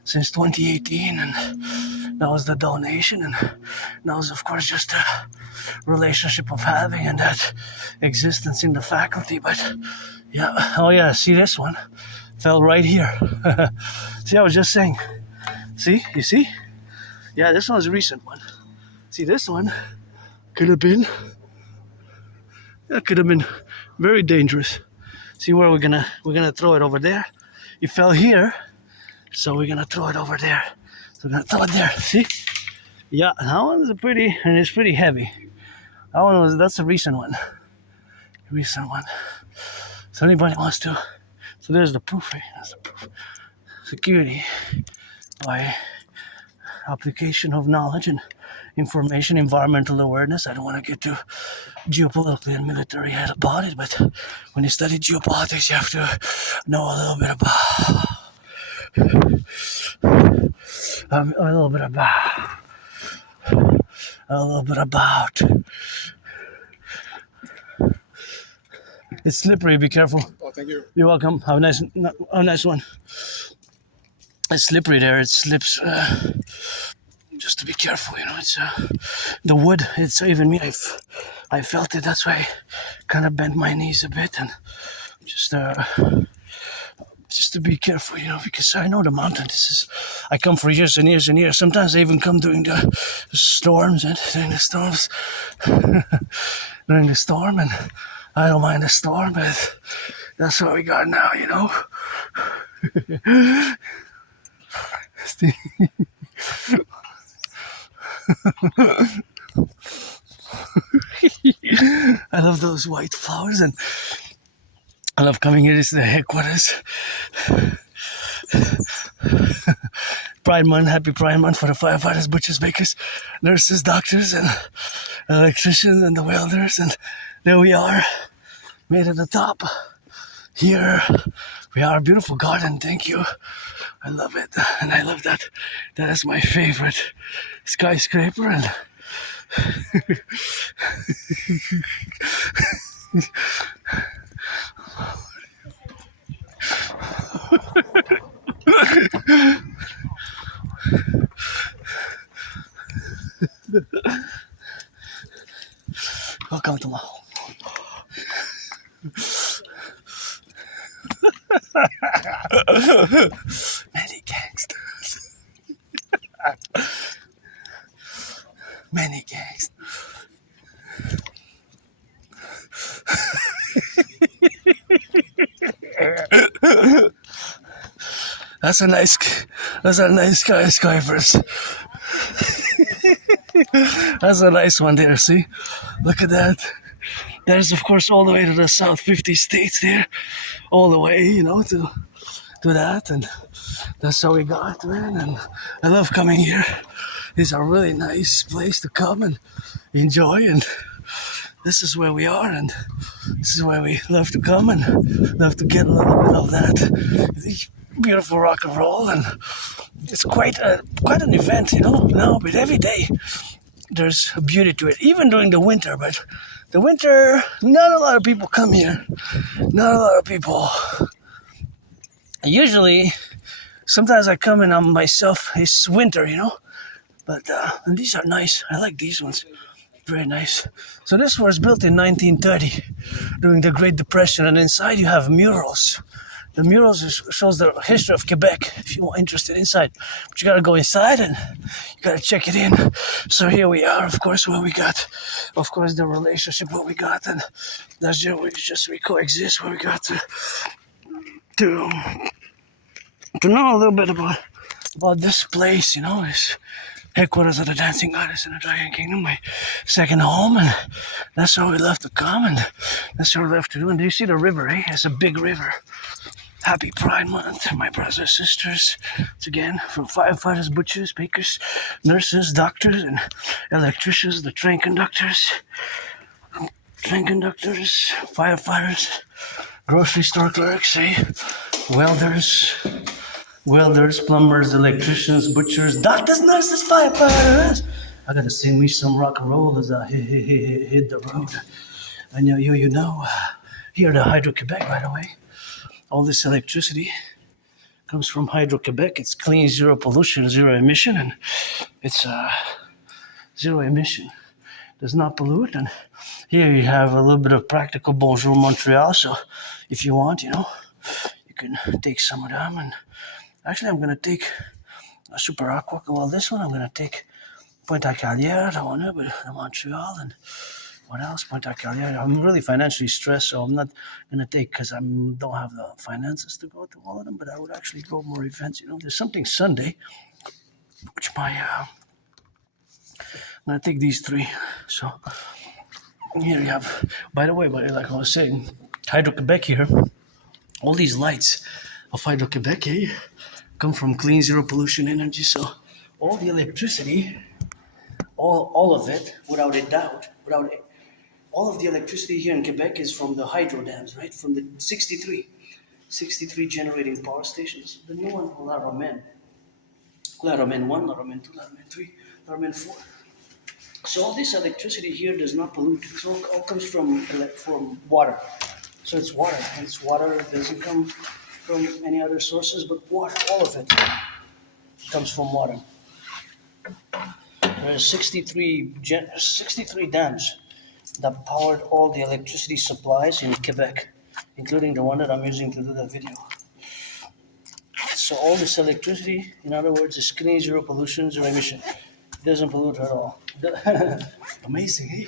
since 2018, and that was the donation, and that was of course just a relationship of having and that existence in the faculty. But yeah, see, this one fell right here. See, I was just saying, you see, yeah, this one's a recent one. See, this one could have been very dangerous. See, where we're gonna throw it over there. It fell here. So we're gonna throw it over there. So we're gonna throw it there. See? Yeah, that one's it's pretty heavy. That's a recent one. So anybody wants to. So there's the proof. That's the proof. Security by application of knowledge and information, environmental awareness. I don't want to get too geopolitically and military about it, but when you study geopolitics, you have to know a little bit about. A little bit about. It's slippery. Be careful. Oh, thank you. You're welcome. Have a nice one. It's slippery there. It slips. Just to be careful, It's the wood. It's even me. I felt it. That's why I kind of bent my knees a bit, and just to be careful, because I know the mountain. I come for years and years and years. Sometimes I even come during the storms and during the storm, and I don't mind the storm, but that's what we got now, I love those white flowers, and I love coming here. This is the headquarters. Pride Month, happy Pride Month for the firefighters, butchers, bakers, nurses, doctors, and electricians, and the welders. And there we are, made at the top. Here we are, beautiful garden. Thank you. I love it, and I love that. That is my favorite skyscraper, and welcome to my home. Many gangsters. Many gangs. That's a nice skyscrapers. That's a nice one there, see? Look at that. There's of course all the way to the south 50 states there. All the way, to that, and that's how we got, man. And I love coming here. It's a really nice place to come and enjoy, and this is where we are, and this is where we love to come and love to get a little bit of that beautiful rock and roll. And it's quite an event, now, but every day there's a beauty to it, even during the winter. But the winter, not a lot of people come here. Not a lot of people. Usually, sometimes I come and I'm myself. It's winter, But and these are nice. I like these ones. Very nice. So this was built in 1930 during the Great Depression, and inside you have murals. The murals shows the history of Quebec, if you're interested inside. But you gotta go inside and you gotta check it in. So here we are, of course, where we got, of course, the relationship, what we got, and that's just we coexist, where we got to know a little bit about this place, It's headquarters of the Dancing Goddess in the Dragon Kingdom, my second home, and that's where we love to come, and that's what we love to do. And do you see the river, eh? It's a big river. Happy Pride Month, my brothers and sisters. It's again from firefighters, butchers, bakers, nurses, doctors, and electricians, the train conductors, firefighters, grocery store clerks, welders, plumbers, electricians, butchers, doctors, nurses, firefighters. I gotta sing me some rock and roll as I hit the road. I know here the Hydro-Quebec, by the way. All this electricity comes from Hydro-Quebec. It's clean, zero pollution, zero emission, and it's zero emission. Does not pollute. And here you have a little bit of practical Bonjour Montreal. So if you want, you can take some of them. And actually, I'm going to take a Super Aqua. Well, this one I'm going to take Pointe-à-Calière, that one, but Montreal, and what else? Pointe-à-Calière. I'm really financially stressed, so I'm not going to take, because I don't have the finances to go to all of them, but I would actually go more events. There's something Sunday, which I'm going to take these three. So here you have, by the way, like I was saying, Hydro-Quebec here, all these lights of Hydro-Quebec come from clean, zero pollution energy. So all the electricity, all of it, without a doubt, all of the electricity here in Quebec is from the hydro dams, right? From the 63 generating power stations. The new one, La Romaine 1, La Romaine 2, La Romaine 3, La Romaine 4. So all this electricity here does not pollute. It all comes from water. So it's water, and it's water. It doesn't come from any other sources, but water. All of it comes from water. There are 63 dams that powered all the electricity supplies in Quebec, including the one that I'm using to do the video. So all this electricity, in other words, is clean, zero pollution, zero emission. It doesn't pollute at all. Amazing, eh?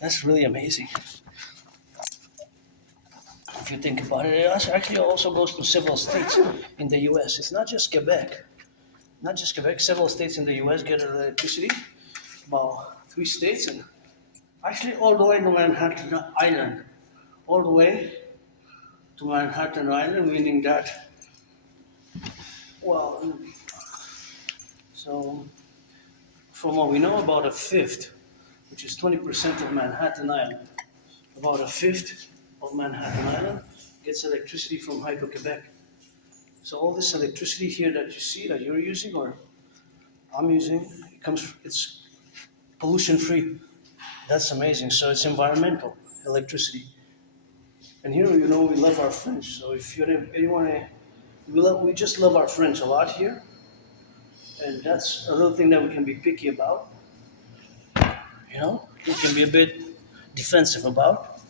That's really amazing. If you think about it, it actually also goes to several states in the U.S. It's not just Quebec. Several states in the U.S. get electricity. About 3 states, and actually all the way to Manhattan Island. All the way to Manhattan Island, meaning that, so from what we know, about a fifth, which is 20% of Manhattan Island, about a fifth of Manhattan Island gets electricity from Hydro-Quebec. So all this electricity here that you see, that you're using or I'm using, it's pollution-free. That's amazing. So it's environmental electricity. And here, we love our French. So if we just love our French a lot here. And that's a little thing that we can be picky about. We can be a bit defensive about.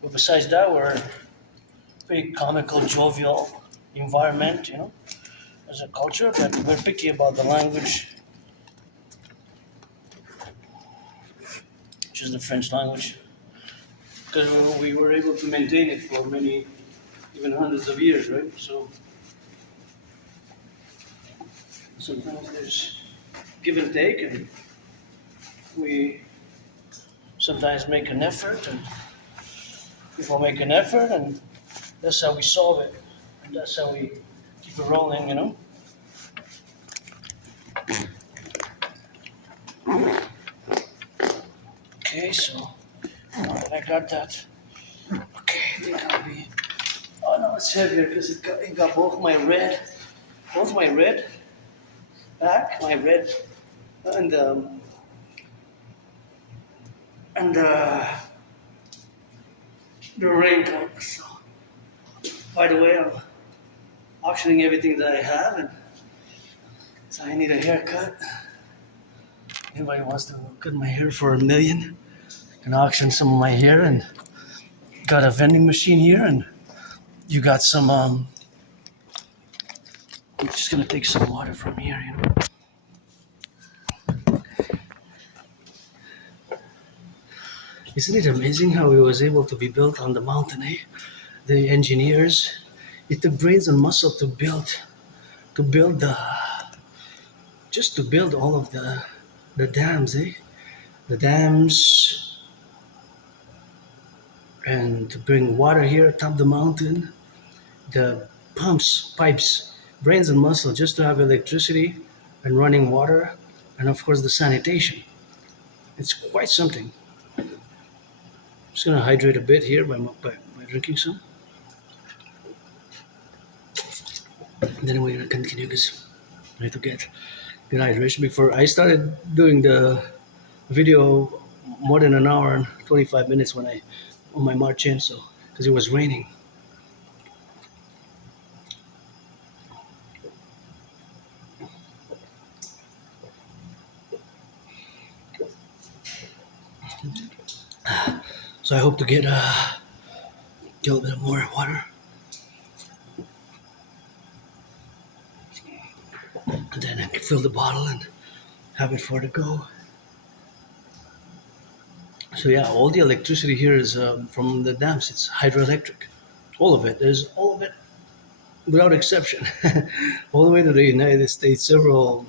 But besides that, we're very comical, jovial environment, as a culture, but we're picky about the language which is the French language, because we were able to maintain it for many, even hundreds of years, right? So sometimes there's give and take, and we sometimes make an effort, and people make an effort, and that's how we solve it, and that's how we keep it rolling, you know. Okay, so now that I got that, okay, I think I'll be. Oh no, it's heavier because it got both my red back, my red, and and the raincoat. So, by the way, I'm auctioning everything that I have, and so I need a haircut. Anybody wants to cut my hair for $1 million? Can auction some of my hair, and got a vending machine here, and you got some. I'm just gonna take some water from here, you know. Isn't it amazing how it was able to be built on the mountain, eh? The engineers, it took brains and muscle to build just to build all of the dams, eh? The dams, and to bring water here atop the mountain, the pipes, brains and muscle just to have electricity and running water, and of course the sanitation. It's quite something. Just gonna hydrate a bit here by drinking some. And then we're gonna continue because I need to get good hydration before I started doing the video more than an hour and 25 minutes when I on my march in, so because it was raining. So I hope to get a little bit more water. And then I can fill the bottle and have it for to go. So yeah, all the electricity here is from the dams. It's hydroelectric. All of it. There's all of it, without exception. All the way to the United States. Several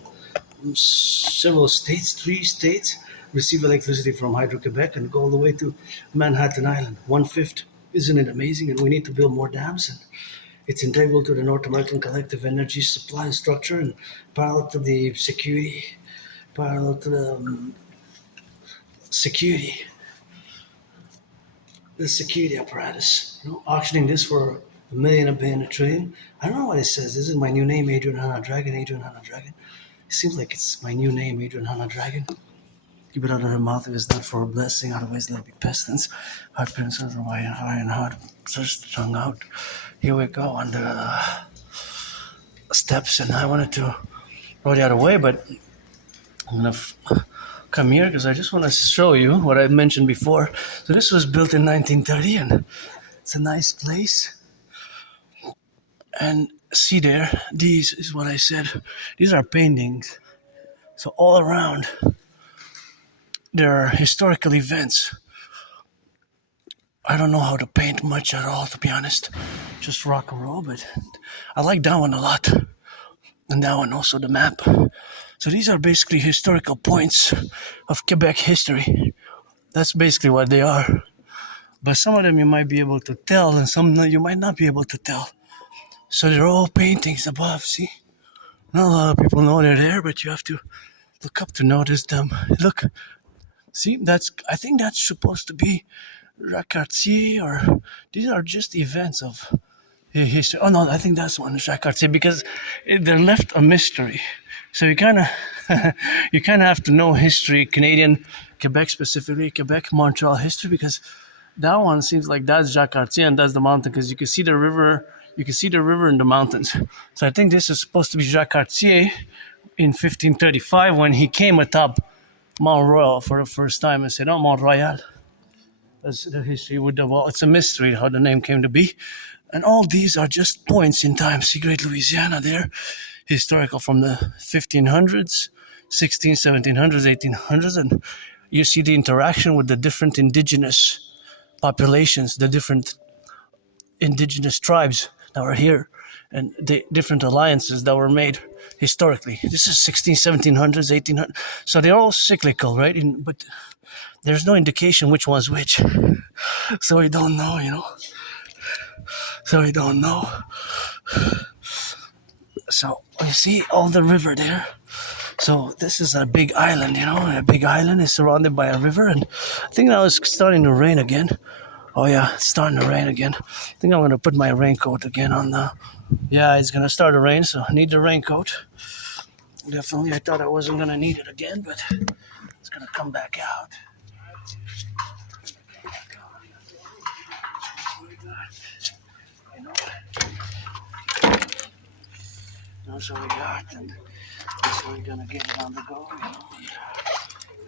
states, 3 states, receive electricity from Hydro-Quebec and go all the way to Manhattan Island. 1/5. Isn't it amazing? And we need to build more dams. And it's integral to the North American collective energy supply structure and parallel to the security the security apparatus. You know, auctioning this for $1 million, $1 billion, $1 trillion. I don't know what it says. This is my new name, Adrian Hanna Dragon. It seems like it's my new name, Adrian Hanna Dragon. Keep it out of her mouth if it's not for a blessing, otherwise let it be pestilence. Heart penitence, and high and hard, just tongue out. Here we go on the steps, and I wanted to roll the other way, but I'm gonna come here because I just want to show you what I mentioned before. So this was built in 1930, and it's a nice place. And see there, these is what I said. These are paintings. So all around, there are historical events. I don't know how to paint much at all, to be honest. Just rock and roll, but I like that one a lot. And that one also, the map. So these are basically historical points of Quebec history. That's basically what they are. But some of them you might be able to tell, and some you might not be able to tell. So they're all paintings above, see? Not a lot of people know they're there, but you have to look up to notice them. Look, see, I think that's supposed to be Jacques Cartier, or these are just events of history. Oh no, I think that's one, Jacques Cartier, because they're left a mystery. So you kind of have to know history, Canadian, Quebec specifically, Quebec, Montreal history, because that one seems like that's Jacques Cartier and that's the mountain, because you can see the river. You can see the river in the mountains. So I think this is supposed to be Jacques Cartier in 1535 when he came atop Mont Royal for the first time and said, "Oh, Mont Royal." That's the history with the wall. It's a mystery how the name came to be. And all these are just points in time. See Great Louisiana there, historical from the 1500s, 1600s, 1700s, 1800s, and you see the interaction with the different indigenous populations, the different indigenous tribes that were here, and the different alliances that were made historically. This is 1700s, 1800s. So they're all cyclical, right? But there's no indication which one's which. So we don't know, So we don't know. So you see all the river there. So this is a big island, A big island is surrounded by a river, and I think now it's starting to rain again. Oh yeah, it's starting to rain again. I think I'm gonna put my raincoat again on the. Yeah, it's gonna start to rain, so I need the raincoat. Definitely, I thought I wasn't gonna need it again, but it's gonna come back out. That's what we got, and that's what we're gonna get it on the go.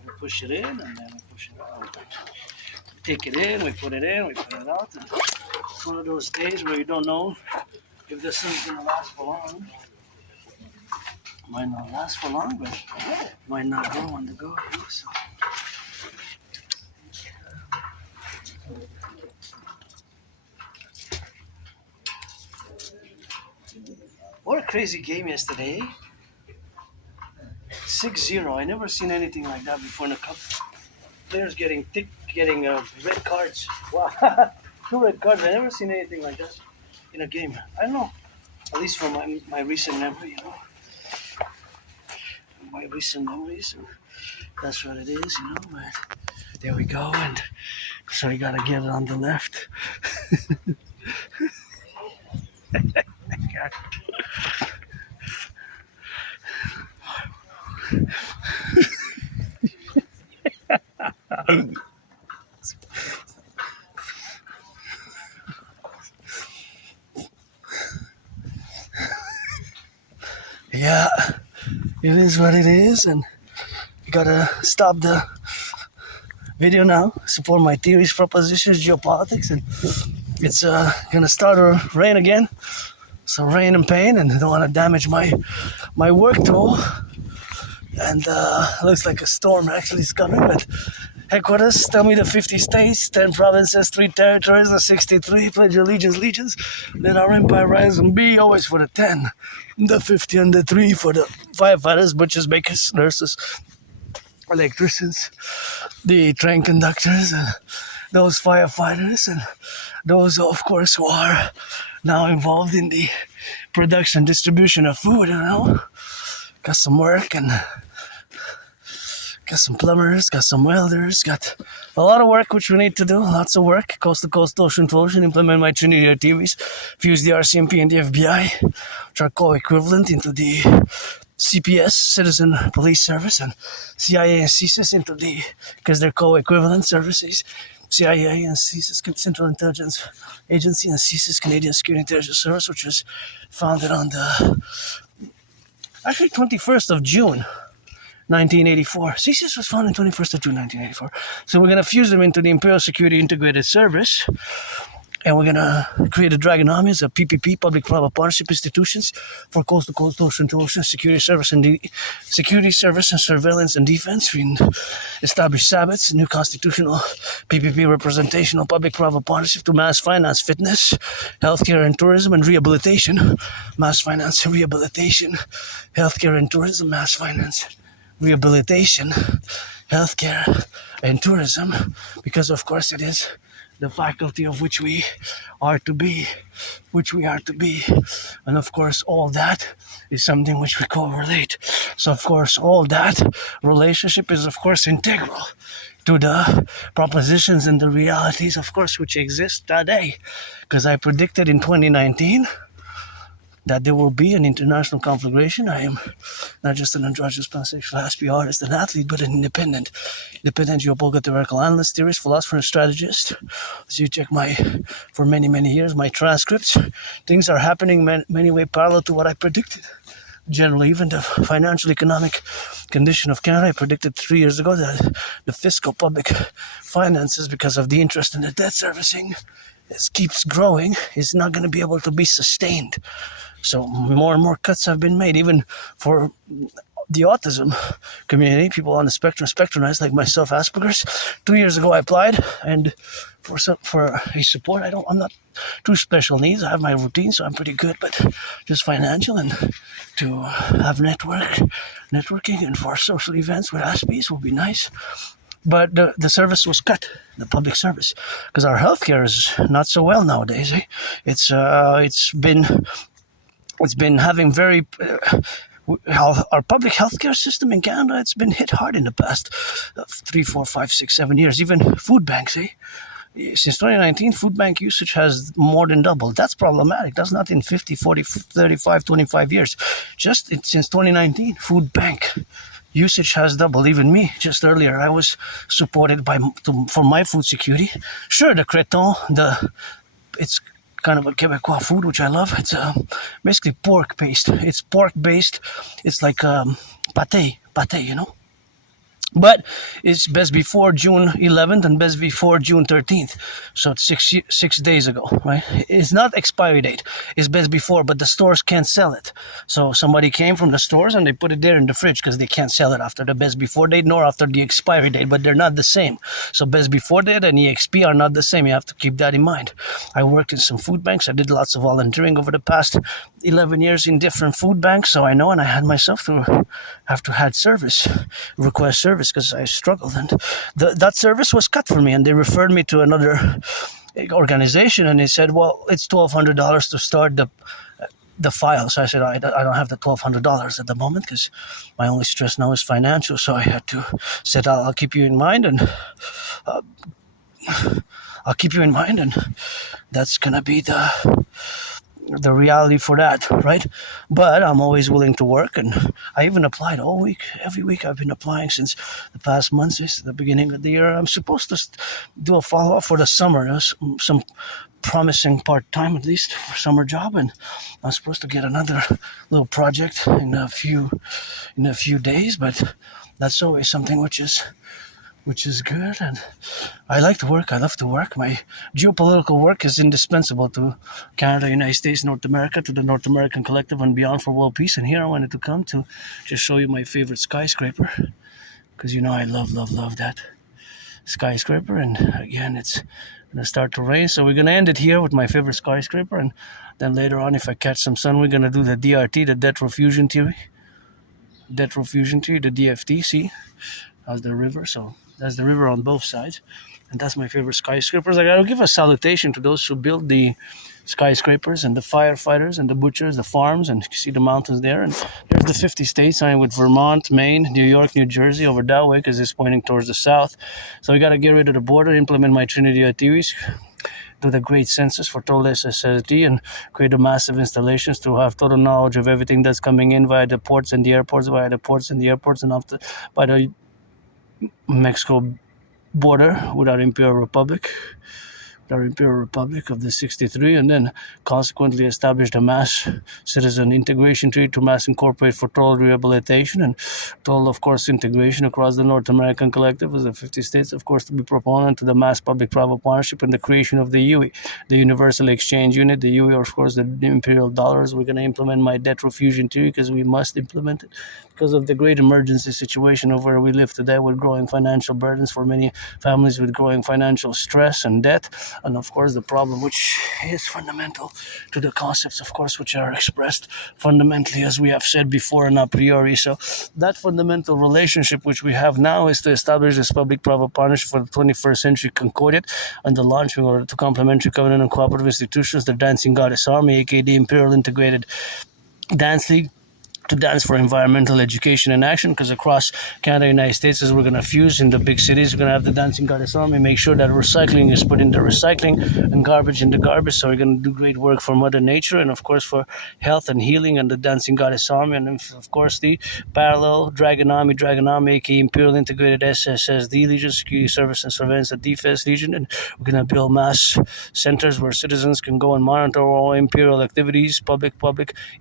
We push it in, and then we push it out. Take it in, we put it in, we put it out. And it's one of those days where you don't know if this thing's gonna last for long. Might not last for long, but might not go on the go. So. What a crazy game yesterday. 6-0. I never seen anything like that before in a cup. Players getting red cards. Wow. 2 red cards. I never seen anything like that in a game. I don't know. At least from my recent memory, My recent memories. That's what it is, But there we go. And so you gotta get it on the left. Yeah, it is what it is, and you gotta stop the video now. Support my theories, propositions, geopolitics, and it's gonna start to rain again. So rain and pain, and I don't want to damage my work tool. And looks like a storm actually is coming, but headquarters tell me the 50 states, 10 provinces, 3 territories, the 63, pledge allegiance, legions. Let our empire rise and be always for the 10, the 50 and the 3 for the firefighters, butchers, bakers, nurses, electricians, the train conductors, and those firefighters, and those, of course, who are now involved in the production, distribution of food, Got some work, and got some plumbers, got some welders, got a lot of work which we need to do, lots of work, coast to coast, ocean to ocean, implement my Trinity theories, fuse the RCMP and the FBI, which are co-equivalent into the CPS, Citizen Police Service, and CIA and CSIS because they're co-equivalent services. CIA and CSIS, Central Intelligence Agency, and CSIS, Canadian Security Intelligence Service, which was founded on the 21st of June, 1984. CSIS was founded 21st of June, 1984. So we're going to fuse them into the Imperial Security Integrated Service, and we're going to create a Draconis as a PPP, Public-Private Partnership Institutions, for coast-to-coast, ocean-to-ocean security service and security service and surveillance and defense. We establish Sabbats, new constitutional PPP representational public-private partnership to mass finance fitness, healthcare and tourism, and rehabilitation. Mass finance, rehabilitation, healthcare and tourism, mass finance, rehabilitation, healthcare and tourism, because of course it is the faculty of which we are to be, and of course all that is something which we correlate. So of course all that relationship is of course integral to the propositions and the realities, of course, which exist today, because I predicted in 2019 that there will be an international conflagration. I am not just an androgynous pansexual Aspie artist and athlete, but an independent geopolitical theoretical analyst, theorist, philosopher, and strategist. As you check for many, many years, my transcripts, things are happening many ways parallel to what I predicted. Generally, even the financial economic condition of Canada, I predicted 3 years ago that the fiscal public finances, because of the interest in the debt servicing, it keeps growing, is not going to be able to be sustained. So more and more cuts have been made, even for the autism community, people on the spectrum, spectrumized like myself, Asperger's. 2 years ago, I applied, and for a support. I'm not too special needs. I have my routine, so I'm pretty good, but just financial and to have networking and for social events with Aspies will be nice. But the service was cut, the public service, because our healthcare is not so well nowadays. Eh? It's been having very our public healthcare system in Canada. It's been hit hard in the past 3, 4, 5, 6, 7 years. Even food banks, since 2019, food bank usage has more than doubled. That's problematic. That's not in 50, 40, 35, 25 years. Just since 2019, food bank usage has doubled. Even me, just earlier, I was supported for my food security. Sure, the creton, it's kind of a Quebecois food, which I love. It's basically pork paste. It's pork based. It's like pate, But it's best before June 11th and best before June 13th. So it's 6 days ago, right? It's not expiry date. It's best before, but the stores can't sell it. So somebody came from the stores and they put it there in the fridge because they can't sell it after the best before date nor after the expiry date, but they're not the same. So best before date and EXP are not the same. You have to keep that in mind. I worked in some food banks. I did lots of volunteering over the past 11 years in different food banks. So I know, and I had myself to have to had request service because I struggled, and that service was cut for me, and they referred me to another organization, and they said, well, it's $1,200 to start the file. So I said, I don't have the $1,200 at the moment because my only stress now is financial. So I had to said, I'll keep you in mind, and that's gonna be the reality for that, right? But I'm always willing to work, and I even applied all week. Every week I've been applying since the past months, since the beginning of the year. I'm supposed to do a follow-up for the summer. There's some promising part-time, at least, for summer job, and I'm supposed to get another little project in a few days, but that's always something which is good, and I like to work. I love to work. My geopolitical work is indispensable to Canada, United States, North America, to the North American Collective and beyond for world peace. And here I wanted to come to just show you my favorite skyscraper, because I love that skyscraper. And again, it's going to start to rain, so we're going to end it here with my favorite skyscraper, and then later on, if I catch some sun, we're going to do the DRT, the debt fusion theory, the DFT. See, how's the river? So that's the river on both sides, and that's my favorite skyscrapers. I gotta give a salutation to those who build the skyscrapers, and the firefighters, and the butchers, the farms, and you see the mountains there, and there's the 50 states sign with Vermont, Maine, New York, New Jersey over that way because it's pointing towards the south. So we gotta get rid of the border, implement my Trinity theories, do the great census for total SSSD, and create a massive installations to have total knowledge of everything that's coming in via the ports and the airports, and after by the Mexico border with our Imperial Republic of the 63, and then consequently established a mass citizen integration treaty to mass incorporate for total rehabilitation and total, of course, integration across the North American Collective as the 50 states, of course, to be proponent to the mass public-private partnership and the creation of the UE, the Universal Exchange Unit, the UE, of course, the imperial dollars. We're going to implement my debt fusion theory because we must implement it because of the great emergency situation of where we live today with growing financial burdens for many families with growing financial stress and debt. And of course, the problem which is fundamental to the concepts, of course, which are expressed fundamentally, as we have said before, and a priori. So that fundamental relationship which we have now is to establish this public-private partnership for the 21st century concordat and the launching of the complementary covenant and cooperative institutions, the Dancing Goddess Army, aka the Imperial Integrated Dance League, to dance for environmental education and action, because across Canada, United States, as we're going to fuse in the big cities, we're going to have the Dancing Goddess Army, make sure that recycling is put in the recycling and garbage in the garbage. So we're going to do great work for Mother Nature and, of course, for health and healing, and the Dancing Goddess Army, and, of course, the parallel Dragon Army, aka Imperial Integrated SSSD Legion, Security Service and Surveillance at Defense Legion, and we're going to build mass centers where citizens can go and monitor all imperial activities, public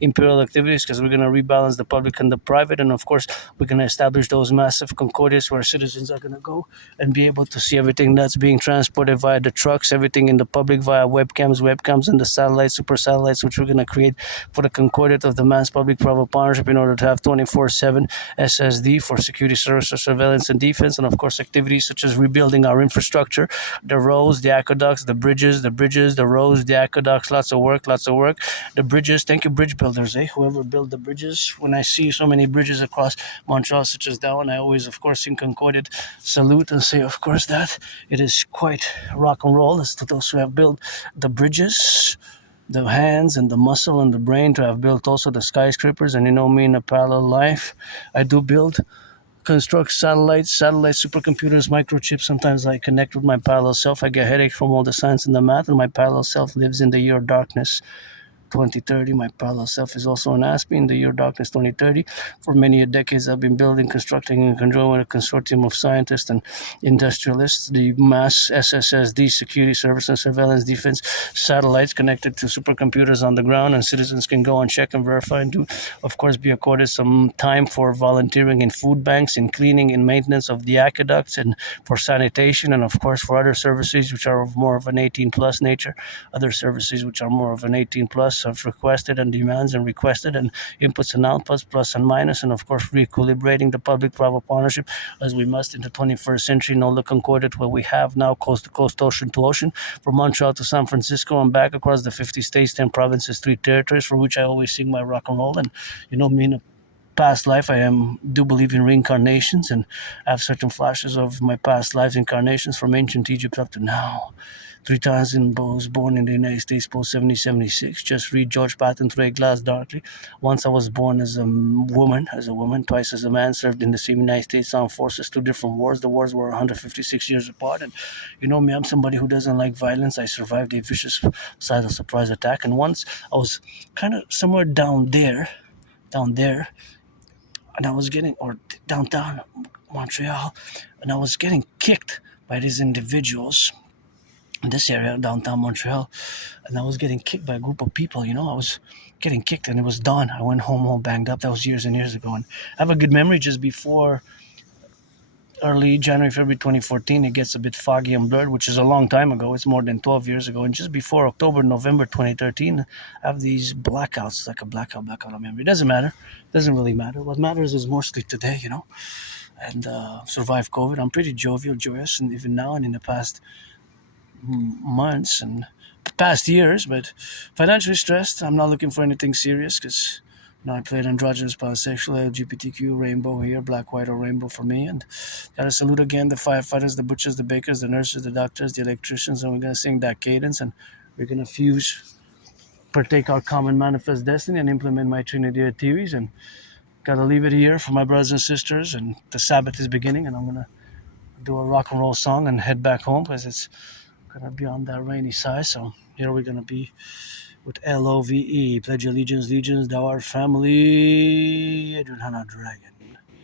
imperial activities, because we're going to rebalance balance the public and the private. And of course, we're going to establish those massive concordias where citizens are going to go and be able to see everything that's being transported via the trucks, everything in the public via webcams, and the satellites, super satellites, which we're going to create for the concordiate of the mass public-private partnership in order to have 24/7 SSD for security services, surveillance, and defense. And of course, activities such as rebuilding our infrastructure, the roads, the aqueducts, the bridges, the roads, the aqueducts, lots of work. The bridges, thank you, bridge builders, whoever built the bridges. When I see so many bridges across Montreal, such as that one, I always, of course, in Concordiate, salute and say, of course, that it is quite rock and roll as to those who have built the bridges, the hands and the muscle and the brain to have built also the skyscrapers. And you know me, in a parallel life, I do construct satellites, supercomputers, microchips. Sometimes I connect with my parallel self. I get headaches from all the science and the math, and my parallel self lives in the year of darkness 2030. My parallel self is also an Aspie in the year darkness 2030. For many decades, I've been building, constructing, and controlling a consortium of scientists and industrialists, the mass SSSD, security service and surveillance defense satellites connected to supercomputers on the ground, and citizens can go and check and verify and do, of course, be accorded some time for volunteering in food banks, in cleaning and maintenance of the aqueducts, and for sanitation, and of course for other services which are of more of an 18 plus nature, other services which are more of an 18 plus have requested and demands and requested, and inputs and outputs, plus and minus, and of course re-equilibrating the public-private partnership as we must in the 21st century. Know the concordat where we have now coast to coast, ocean to ocean, from Montreal to San Francisco and back across the 50 states, 10 provinces, 3 territories, for which I always sing my rock and roll. And you know me, in a past life, I do believe in reincarnations, and I have certain flashes of my past lives incarnations from ancient Egypt up to now. 3 times was born in the United States post 7076. Just read George Patton through a glass darkly. Once I was born as a woman, twice as a man, served in the same United States Armed Forces, 2 different wars. The wars were 156 years apart. And you know me, I'm somebody who doesn't like violence. I survived a vicious suicidal surprise attack. And once I was kind of somewhere down there, and I was downtown Montreal, and I was getting kicked by these individuals in this area, downtown Montreal, and I was getting kicked by a group of people. I was getting kicked, and it was dawn. I went home all banged up. That was years and years ago, and I have a good memory. Just before early January, February 2014, it gets a bit foggy and blurred, which is a long time ago. It's more than 12 years ago. And just before October, November 2013, I have these blackouts, like a blackout of memory. It doesn't matter. It doesn't really matter. What matters is mostly today, and survive COVID. I'm pretty jovial, joyous, and even now and in the past months and past years, but financially stressed. I'm not looking for anything serious because I played androgynous, pansexual, LGBTQ, rainbow here, black, white, or rainbow for me. And gotta salute again the firefighters, the butchers, the bakers, the nurses, the doctors, the electricians, and we're gonna sing that cadence, and we're gonna partake our common manifest destiny, and implement my Trinity theories. And gotta leave it here for my brothers and sisters. And the Sabbath is beginning, and I'm gonna do a rock and roll song and head back home because it's gonna be on that rainy side. So here we're gonna be with LOVE, pledge allegiance, legions, thou art family, Dragon.